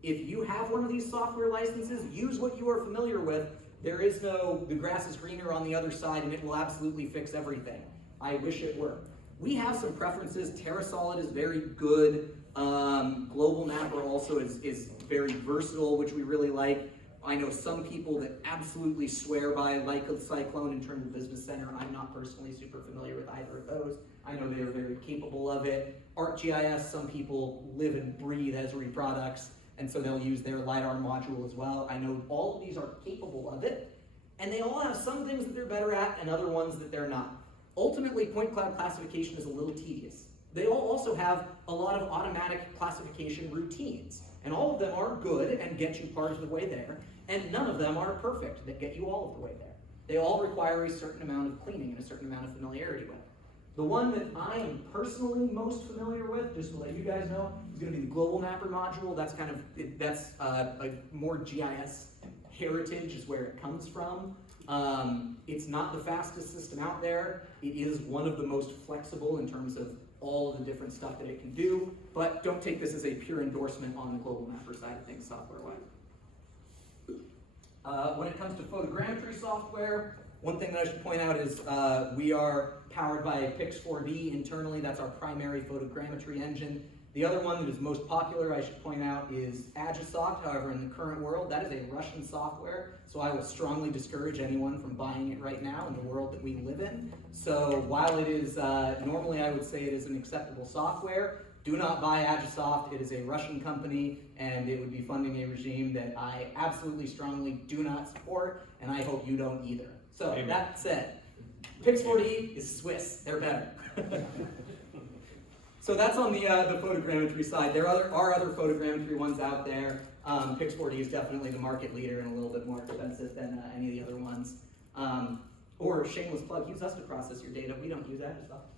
If you have one of these software licenses, use what you are familiar with. There is no, the grass is greener on the other side and it will absolutely fix everything. I wish it were. We have some preferences. TerraSolid is very good. Global Mapper also is very versatile, which we really like. I know some people that absolutely swear by Leica Cyclone in terms of Business Center. I'm not personally super familiar with either of those. I know they are very capable of it. ArcGIS, some people live and breathe Esri products, and so they'll use their LiDAR module as well. I know all of these are capable of it, and they all have some things that they're better at and other ones that they're not. Ultimately, point cloud classification is a little tedious. They all also have a lot of automatic classification routines, and all of them are good and get you part of the way there, and none of them are perfect that get you all of the way there. They all require a certain amount of cleaning and a certain amount of familiarity with. The one that I am personally most familiar with, just to let you guys know, is going to be the Global Mapper module. That's kind of, that's a more GIS heritage is where it comes from. It's not the fastest system out there. It is one of the most flexible in terms of all of the different stuff that it can do, but don't take this as a pure endorsement on the Global Mapper side of things software-wise. When it comes to photogrammetry software, one thing that I should point out is we are powered by Pix4D internally. That's our primary photogrammetry engine. The other one that is most popular, I should point out, is Agisoft. However, in the current world, that is a Russian software, so I will strongly discourage anyone from buying it right now in the world that we live in. So while it is, normally I would say it is an acceptable software, do not buy Agisoft. It is a Russian company, and it would be funding a regime that I absolutely strongly do not support, and I hope you don't either. So Amen. That said, Pix4D is Swiss. They're better. So that's on the photogrammetry side. There are other photogrammetry ones out there. Pix4D is definitely the market leader and a little bit more expensive than any of the other ones. Or shameless plug, use us to process your data. We don't use Agisoft.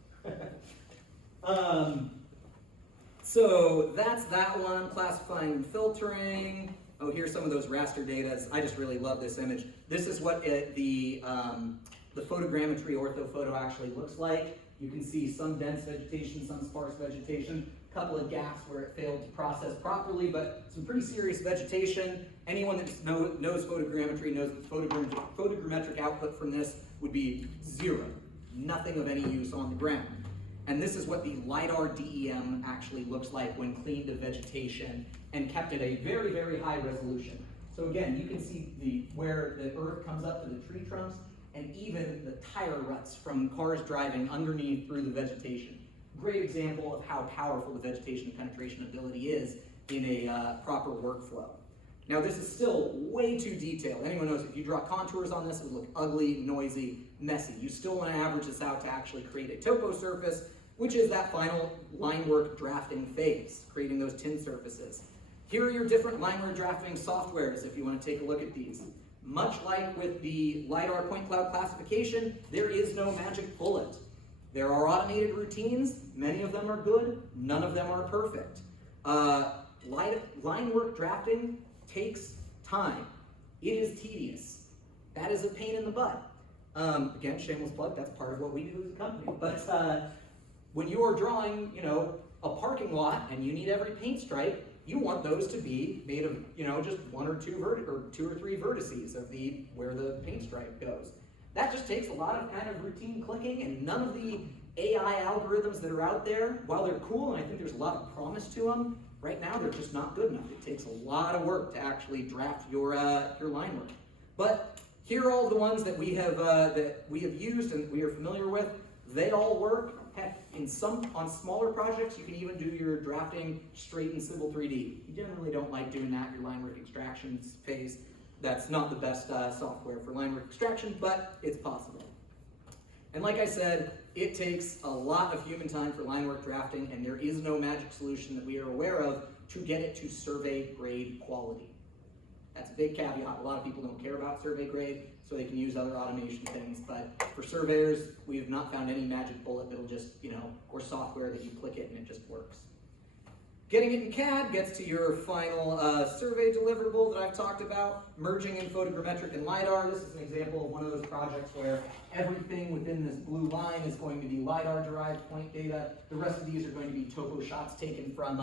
So that's that one, classifying and filtering. Oh, here's some of those raster data. I just really love this image. This is what the photogrammetry orthophoto actually looks like. You can see some dense vegetation, some sparse vegetation, a couple of gaps where it failed to process properly, but some pretty serious vegetation. Anyone that knows photogrammetry knows that photogrammetric output from this would be zero, nothing of any use on the ground. And this is what the LiDAR DEM actually looks like when cleaned of vegetation and kept at a very, very high resolution. So again, you can see where the earth comes up to the tree trunks, and even the tire ruts from cars driving underneath through the vegetation. Great example of how powerful the vegetation penetration ability is in a proper workflow. Now this is still way too detailed. Anyone knows if you draw contours on this, it would look ugly, noisy, messy. You still want to average this out to actually create a topo surface, which is that final line work drafting phase, creating those tin surfaces. Here are your different line work drafting softwares if you want to take a look at these. Much like with the LiDAR point cloud classification, there is no magic bullet. There are automated routines, many of them are good, none of them are perfect. Line work drafting takes time. It is tedious. That is a pain in the butt. Again, shameless plug, that's part of what we do as a company. But when you are drawing, a parking lot and you need every paint stripe, you want those to be made of, just one or two or three vertices of where the paint stripe goes. That just takes a lot of kind of routine clicking, and none of the AI algorithms that are out there, while they're cool and I think there's a lot of promise to them, right now they're just not good enough. It takes a lot of work to actually draft your line work. But here are all the ones that we have used and we are familiar with. They all work. Heck, on smaller projects, you can even do your drafting straight in Civil 3D. You generally don't like doing that, your line work extractions phase. That's not the best software for line work extraction, but it's possible. And like I said, it takes a lot of human time for line work drafting, and there is no magic solution that we are aware of to get it to survey grade quality. That's a big caveat. A lot of people don't care about survey grade, so they can use other automation things. But for surveyors, we have not found any magic bullet that'll just, or software that you click it and it just works. Getting it in CAD gets to your final survey deliverable that I've talked about. Merging in photogrammetric and LiDAR. This is an example of one of those projects where everything within this blue line is going to be LiDAR-derived point data. The rest of these are going to be topo shots taken from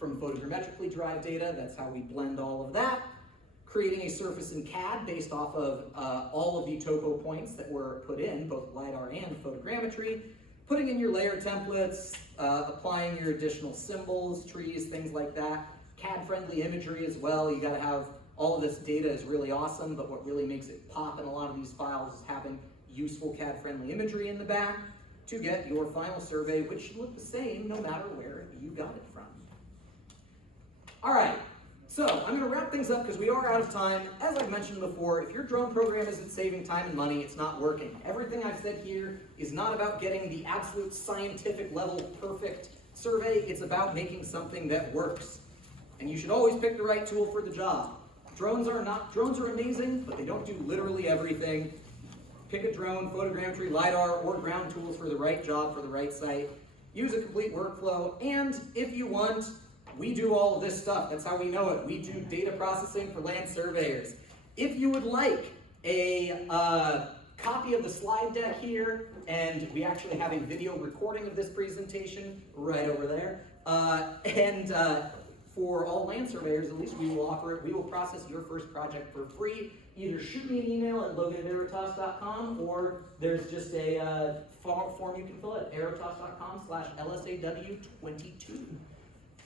photogrammetrically derived data. That's how we blend all of that. Creating a surface in CAD based off of all of the topo points that were put in, both LiDAR and photogrammetry. Putting in your layer templates, applying your additional symbols, trees, things like that. CAD-friendly imagery as well. You gotta have, all of this data is really awesome, but what really makes it pop in a lot of these files is having useful CAD-friendly imagery in the back to get your final survey, which should look the same no matter where you got it from. All right. So, I'm going to wrap things up because we are out of time. As I've mentioned before, if your drone program isn't saving time and money, it's not working. Everything I've said here is not about getting the absolute scientific level perfect survey. It's about making something that works. And you should always pick the right tool for the job. Drones are amazing, but they don't do literally everything. Pick a drone, photogrammetry, LiDAR, or ground tools for the right job, for the right site. Use a complete workflow, and if you want, we do all of this stuff. That's how we know it. We do data processing for land surveyors. If you would like a copy of the slide deck here, and we actually have a video recording of this presentation right over there, for all land surveyors, at least we will offer it. We will process your first project for free. Either shoot me an email at logan@aerotas.com, or there's just a form you can fill at aerotas.com/LSAW22.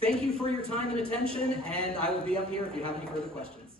Thank you for your time and attention, and I will be up here if you have any further questions.